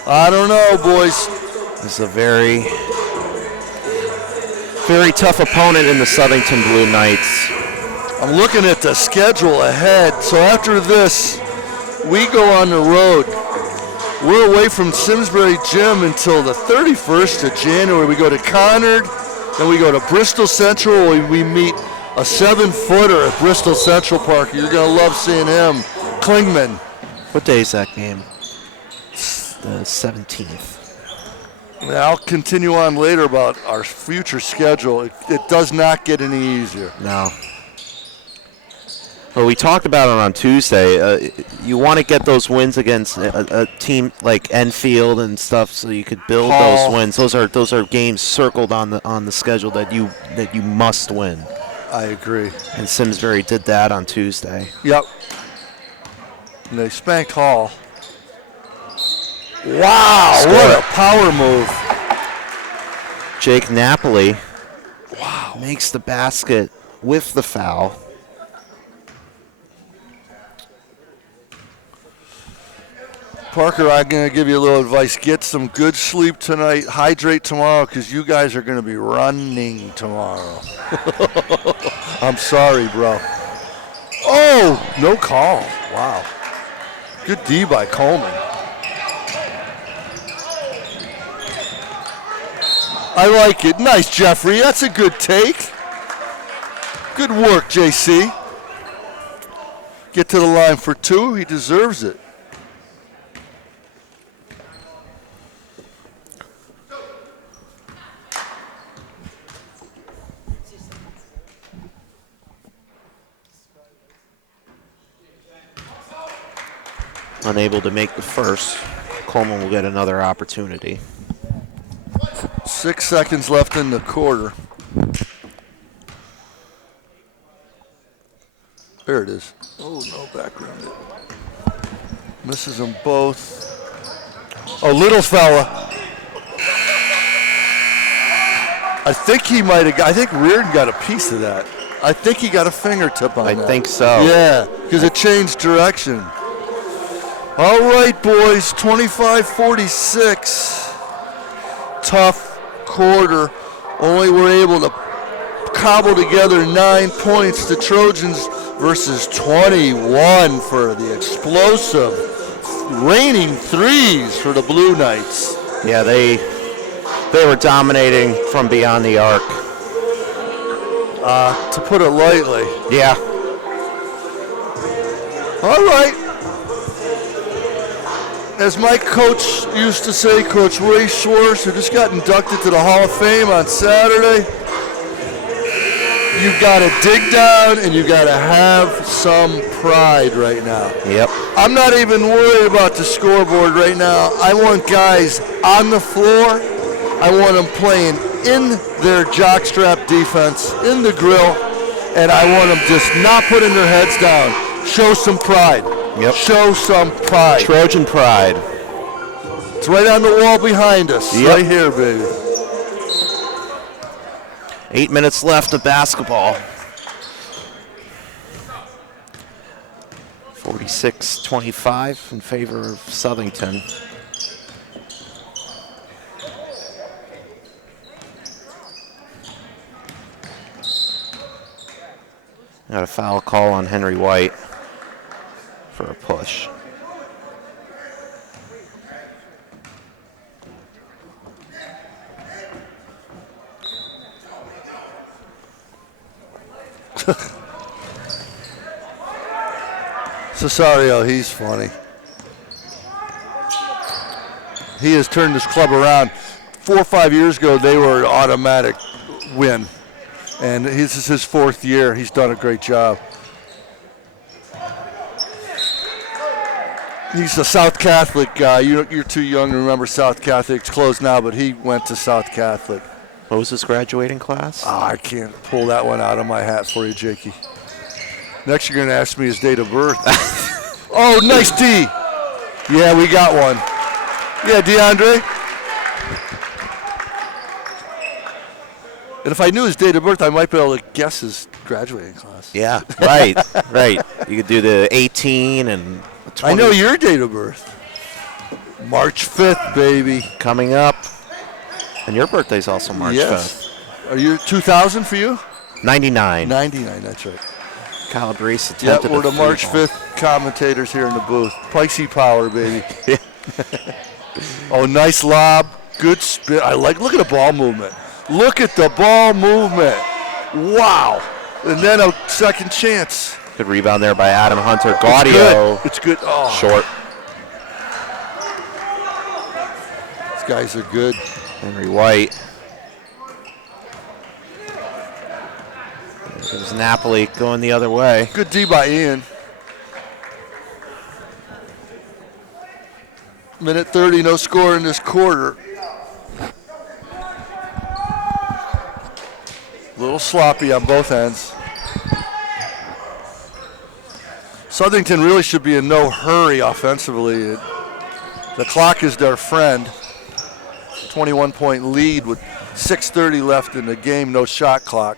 I don't know, boys. This is a very, very tough opponent in the Southington Blue Knights. I'm looking at the schedule ahead. So after this, we go on the road. We're away from Simsbury Gym until the 31st of January. We go to Conard, then we go to Bristol Central. We meet a 7-footer at Bristol Central Park. You're going to love seeing him. Klingman. What day is that game? The 17th. I'll continue on later about our future schedule. It does not get any easier. No. Well, we talked about it on Tuesday. You want to get those wins against a team like Enfield and stuff, so you could build those wins. Those are games circled on the schedule that you must win. I agree. And Simsbury did that on Tuesday. Yep. And they spanked Hall. Wow, what a power move. Jake Napoli makes the basket with the foul. Parker, I'm going to give you a little advice. Get some good sleep tonight. Hydrate tomorrow because you guys are going to be running tomorrow. I'm sorry, bro. Oh, no call. Wow. Good D by Coleman. I like it. Nice, Jeffrey. That's a good take. Good work, JC. get to the line for 2. He deserves it. Unable to make the first. Coleman will get another opportunity. 6 seconds left in the quarter. There it is. Oh, no background. Misses them both. Oh, little fella. I think he might have got, I think Reardon got a piece of that. I think he got a fingertip on that. I think so. Yeah, because it changed direction. All right, boys, 25-46. Tough quarter. Only were able to cobble together 9 points. The Trojans versus 21 for the explosive raining threes for the Blue Knights. Yeah, they were dominating from beyond the arc. To put it lightly. Yeah. All right. As my coach used to say, Coach Ray Schwartz, who just got inducted to the Hall of Fame on Saturday, you've got to dig down and you've got to have some pride right now. Yep. I'm not even worried about the scoreboard right now. I want guys on the floor. I want them playing in their jockstrap defense, in the grill, and I want them just not putting their heads down. Show some pride. Yep. Show some pride. Trojan pride. It's right on the wall behind us. Yep. Right here, baby. 8 minutes left of basketball. 46-25 in favor of Southington. Got a foul call on Henry White for a push. Cesario, he's funny. He has turned this club around. 4 or 5 years ago, they were an automatic win. And this is his 4th year. He's done a great job. He's a South Catholic guy. You're too young to remember South Catholic. It's closed now, but he went to South Catholic. What was his graduating class? Oh, I can't pull that one out of my hat for you, Jakey. Next, you're going to ask me his date of birth. Oh, nice D. Yeah, we got one. Yeah, DeAndre. And if I knew his date of birth, I might be able to guess his graduating class. Yeah, right, right. You could do the 18 and 20. I know your date of birth. March 5th, baby. Coming up. And your birthday's also March 5th. Are you 2000 for you? 99. 99, that's right. Calabrese Yeah, attempted we're the a March free 5th commentators here in the booth. Pricey power, baby. Oh, nice lob. Good spin. Look at the ball movement. Look at the ball movement. Wow. And then a second chance. ball. Good rebound there by Adam Hunter. Gaudio. It's good. Oh. Short. These guys are good. Henry White. There's Napoli going the other way. Good D by Ian. Minute 30, no score in this quarter. A little sloppy on both ends. Southington really should be in no hurry offensively. The clock is their friend. 21-point lead with 6:30 left in the game, no shot clock.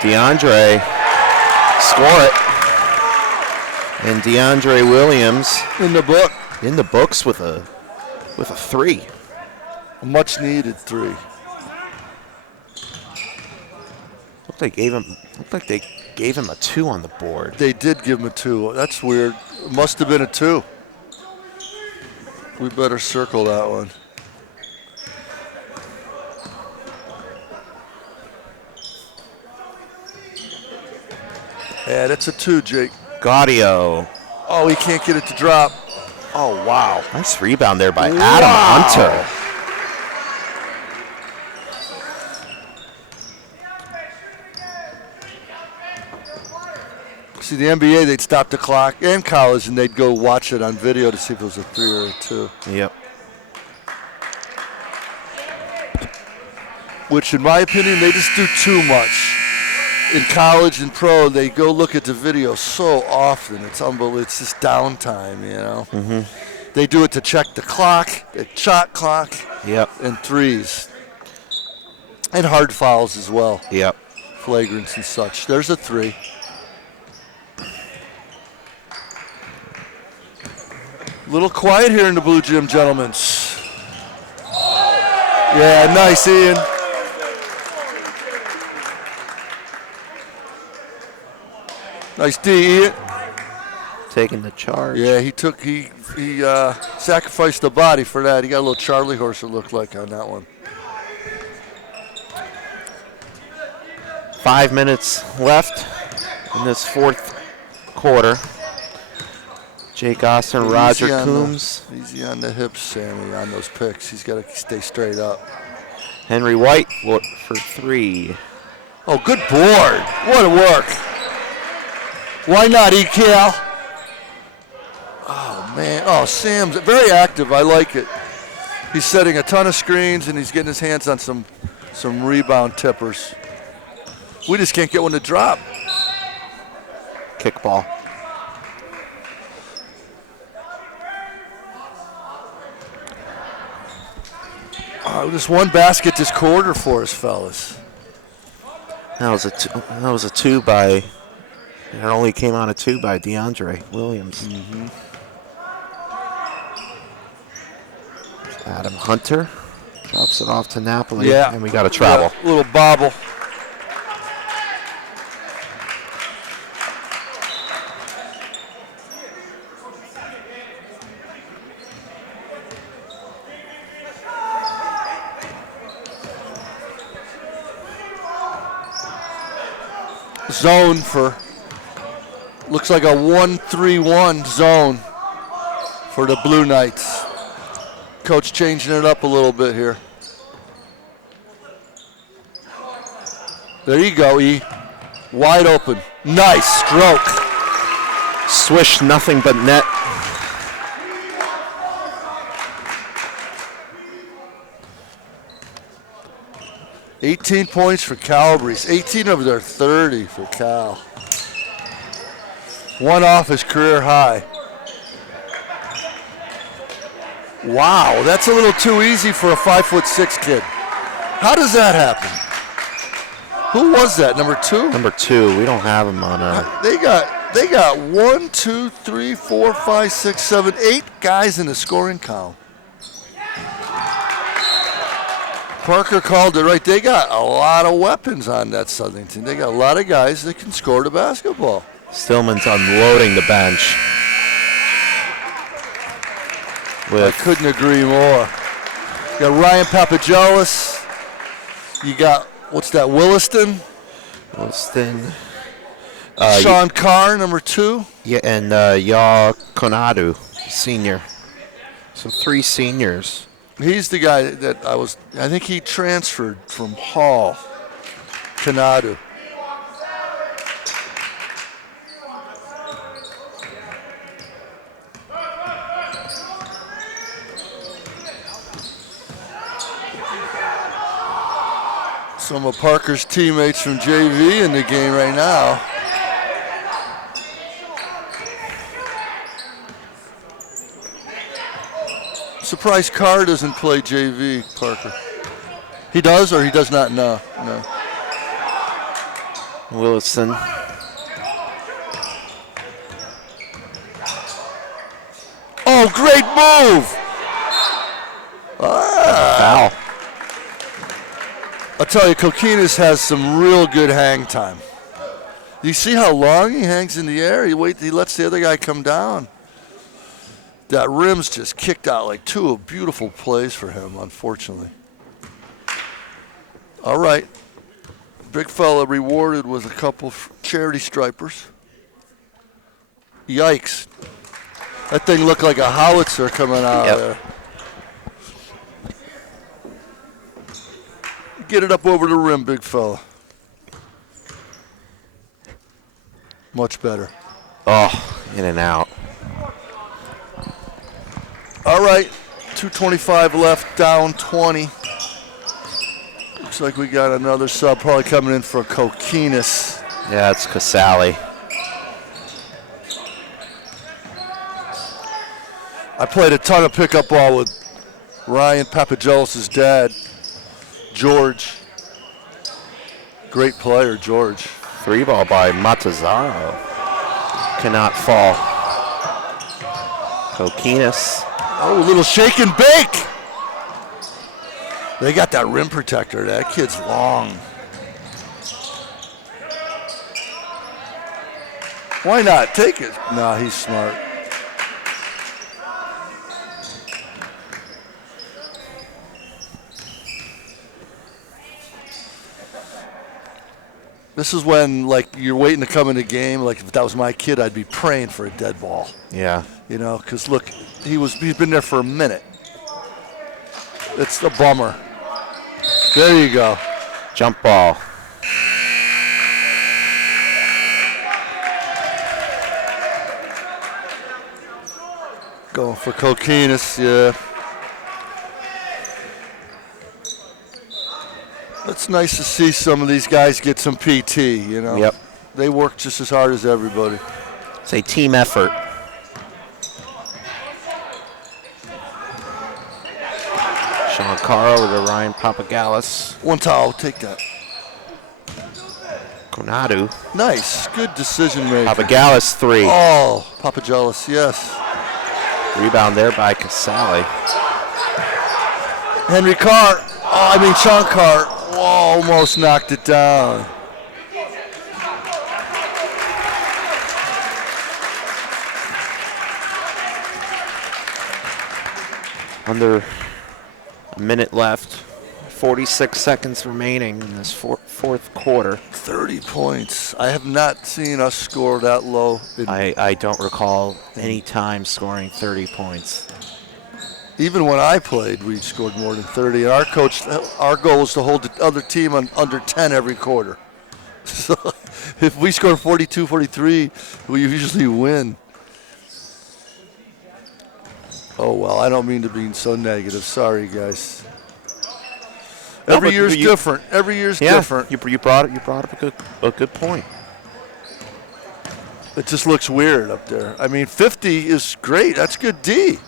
DeAndre, score it. And DeAndre Williams In the book. in the books with a three. A much needed three. Looked like they gave him a 2 on the board. They did give him a 2. That's weird. It must have been a 2. We better circle that one. Yeah, that's a 2, Jake. Gaudio. Oh, he can't get it to drop. Oh, wow. Nice rebound there by Adam Hunter. See, the NBA, they'd stop the clock, and college, and they'd go watch it on video to see if it was a 3 or a 2. Yep. Which, in my opinion, they just do too much. In college and pro, they go look at the video so often. It's unbelievable. It's just downtime, you know. Mm-hmm. They do it to check the clock, the shot clock, Yep. and threes. And hard fouls as well. Yep. Flagrants and such. There's a 3. Little quiet here in the blue gym, gentlemen. Yeah, nice, Ian. Nice D, Ian. Taking the charge. Yeah, he sacrificed the body for that. He got a little Charlie horse, it looked like, on that one. 5 minutes left in this fourth quarter. Jake Austin, Roger Coombs. Easy on the hips, Sammy, on those picks. He's got to stay straight up. Henry White for 3. Oh, good board. What a work. Why not, Cal? Oh, man. Oh, Sam's very active. I like it. He's setting a ton of screens, and he's getting his hands on some rebound tippers. We just can't get one to drop. Kickball. Just one basket this quarter for us, fellas. That was a 2 by. It only came out a 2 by DeAndre Williams. Mm-hmm. Adam Hunter drops it off to Napoli. Yeah. And we got a travel. Yeah, little bobble. Zone looks like a 1-3-1 zone for the Blue Knights. Coach changing it up a little bit here. There you go, E. Wide open. Nice stroke. Swish, nothing but net. $18 points for Calabrese. 18 of their 30 for Cal. One off his career high. Wow, that's a little too easy for a 5'6" kid. How does that happen? Who was that? Number 2? Number 2. We don't have him on our. They got 1, 2, 3, 4, 5, 6, 7, 8 guys in the scoring column. Parker called it right. They got a lot of weapons on that Southington. They got a lot of guys that can score the basketball. Stillman's unloading the bench. I couldn't agree more. You got Ryan Papagelis. You got, what's that, Williston? Sean Carr, number 2. Yeah, and Yaw Konadu, senior. So 3 seniors. He's the guy that I think he transferred from Hall, Kanadu. Some of Parker's teammates from JV in the game right now. Surprised Carr doesn't play JV, Parker. He does or he does not? No. Wilson. Oh, great move! Foul. I'll tell you, Coquinas has some real good hang time. You see how long he hangs in the air? He lets the other guy come down. That rim's just kicked out like two beautiful plays for him, unfortunately. All right. Big fella rewarded with a couple charity stripers. Yikes. That thing looked like a howitzer coming out of there. Get it up over the rim, big fella. Much better. Oh, in and out. All right, 2:25 left, down 20. Looks like we got another sub probably coming in for Kokinis. Yeah, it's Casale. I played a ton of pickup ball with Ryan Papagelis' dad, George. Great player, George. 3-ball by Matazzaro. Cannot fall. Kokinis. Oh, a little shake and bake. They got that rim protector. That kid's long. Why not? Take it. Nah, he's smart. This is when, like, you're waiting to come in the game. Like, if that was my kid, I'd be praying for a dead ball. Yeah. You know, because, look, he's been there for a minute. It's a bummer. There you go. Jump ball. Going for Kokinis, yeah. It's nice to see some of these guys get some PT, you know. Yep. They work just as hard as everybody. It's a team effort. Sean Caro with the Ryan Papagelis. One towel, take that. Konadu. Nice, good decision making. Papagelis 3. Oh, Papagelis, yes. Rebound there by Casale. Henry Carr, Sean Carr, almost knocked it down. Under a minute left. 46 seconds remaining in this fourth quarter. 30 points. I have not seen us score that low. I don't recall any time scoring 30 points. Even when I played, we scored more than 30. And our goal was to hold the other team on under 10 every quarter. So if we score 42, 43, we usually win. Oh, well, I don't mean to be so negative. Sorry, guys. Every year's different. Every year's different. You brought up a good point. It just looks weird up there. I mean, 50 is great. That's good D.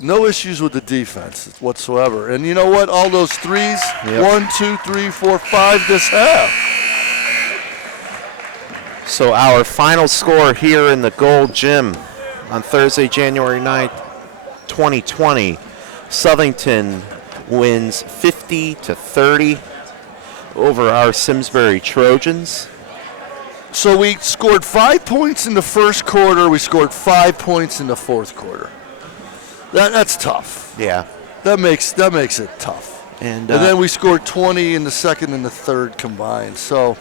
No issues with the defense whatsoever. And you know what? All those threes, 1, 2, 3, 4, 5 this half. So our final score here in the Gold Gym on Thursday, January 9th, 2020, Southington wins 50-30 over our Simsbury Trojans. So we scored 5 points in the first quarter. We scored 5 points in the fourth quarter. That's tough. Yeah. That makes it tough. And then we scored 20 in the second and the third combined. So.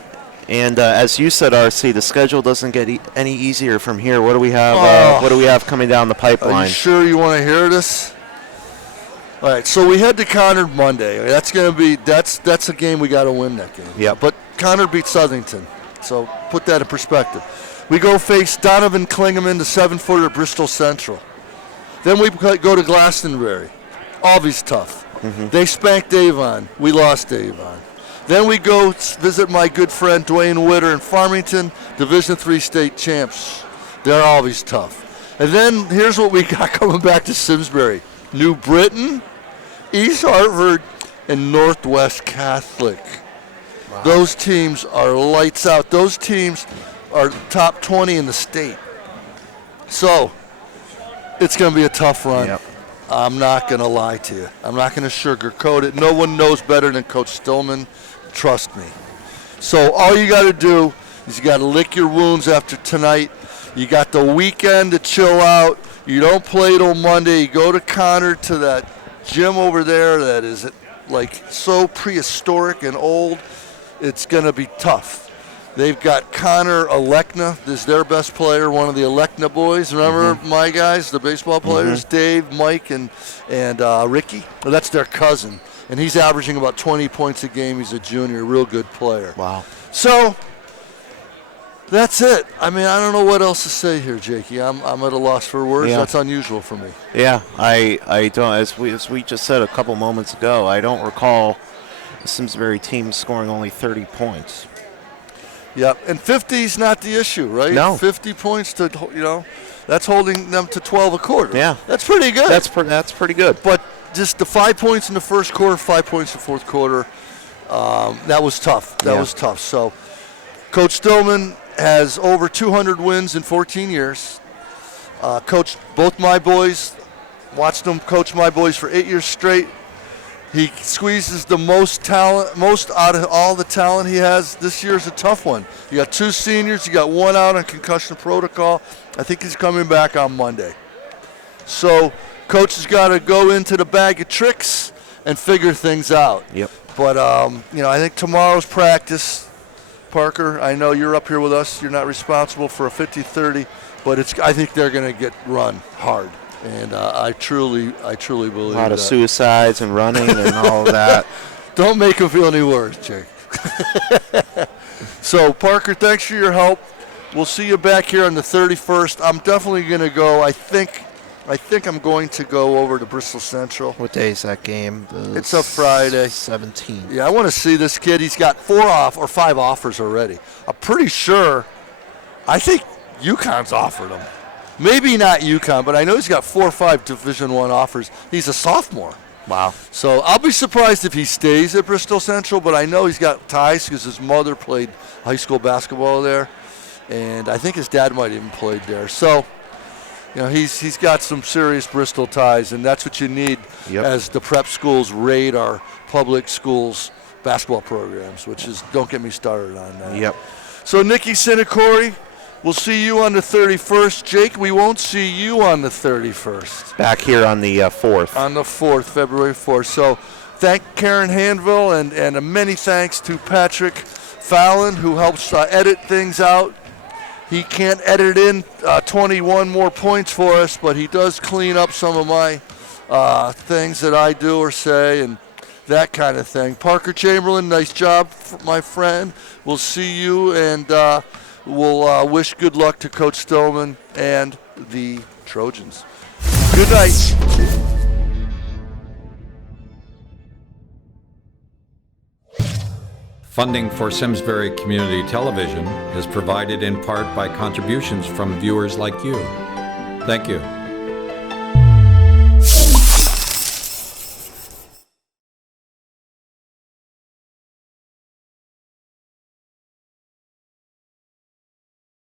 And as you said, RC, the schedule doesn't get any easier from here. What do we have? What do we have coming down the pipeline? Are you sure you want to hear this? All right. So we head to Connor Monday. That's a game we got to win that game. Yeah. But Connor beat Southington. So put that in perspective. We go face Donovan Klingeman, the 7-footer at Bristol Central. Then we go to Glastonbury. Always tough. Mm-hmm. They spanked Avon. We lost Avon. Then we go visit my good friend Dwayne Witter in Farmington, Division III state champs. They're always tough. And then here's what we got coming back to Simsbury. New Britain, East Hartford, and Northwest Catholic. Wow. Those teams are lights out. Those teams are top 20 in the state. So it's going to be a tough run. Yep. I'm not going to lie to you. I'm not going to sugarcoat it. No one knows better than Coach Stillman. Trust me. So all you got to do You got to lick your wounds after tonight. You got the weekend to chill out. You don't play till Monday. You go to Connor to that gym over there that is like so prehistoric and old. It's going to be tough. They've got Connor Alekna, is their best player, one of the Alekna boys. Remember my guys, the baseball players, Dave, Mike, and Ricky? Well, that's their cousin. And he's averaging about 20 points a game. He's a junior, real good player. Wow. So that's it. I mean, I don't know what else to say here, Jakey. I'm at a loss for words. Yeah. That's unusual for me. Yeah, I don't, as we just said a couple moments ago, I don't recall the Simsbury team scoring only 30 points. Yep, and 50 is not the issue, right? No. 50 points to, that's holding them to 12 a quarter. Yeah. That's pretty good. That's pretty good. But just the 5 points in the first quarter, 5 points in the fourth quarter, that was tough. That was tough. So Coach Stillman has over 200 wins in 14 years. Coached both my boys, watched them coach my boys for 8 years straight. He squeezes the most out of all the talent he has. This year's a tough one. You got 2 seniors. You got 1 out on concussion protocol. I think he's coming back on Monday. So Coach has got to go into the bag of tricks and figure things out. Yep. But, I think tomorrow's practice, Parker, I know you're up here with us. You're not responsible for a 50-30, but I think they're going to get run hard. And I truly believe that. A lot of suicides and running and all of that. Don't make them feel any worse, Jake. So, Parker, thanks for your help. We'll see you back here on the 31st. I'm definitely going to go. I think I'm going to go over to Bristol Central. What day is that game? It's a Friday. 17. Yeah, I want to see this kid. He's got 5 offers already. I'm pretty sure. I think UConn's offered him. Maybe not UConn, but I know he's got 4 or 5 Division I offers. He's a sophomore. Wow. So I'll be surprised if he stays at Bristol Central, but I know he's got ties because his mother played high school basketball there, and I think his dad might even played there. So, he's got some serious Bristol ties, and that's what you need as the prep schools raid our public schools basketball programs, which is, don't get me started on that. Yep. So Nikki Sinacori, we'll see you on the 31st. Jake, we won't see you on the 31st. Back here on the 4th. On the 4th, February 4th. So thank Karen Hanville and many thanks to Patrick Fallon, who helps edit things out. He can't edit in 21 more points for us, but he does clean up some of my things that I do or say and that kind of thing. Parker Chamberlain, nice job, my friend. We'll see you, and we'll wish good luck to Coach Stillman and the Trojans. Good night. Funding for Simsbury Community Television is provided in part by contributions from viewers like you. Thank you.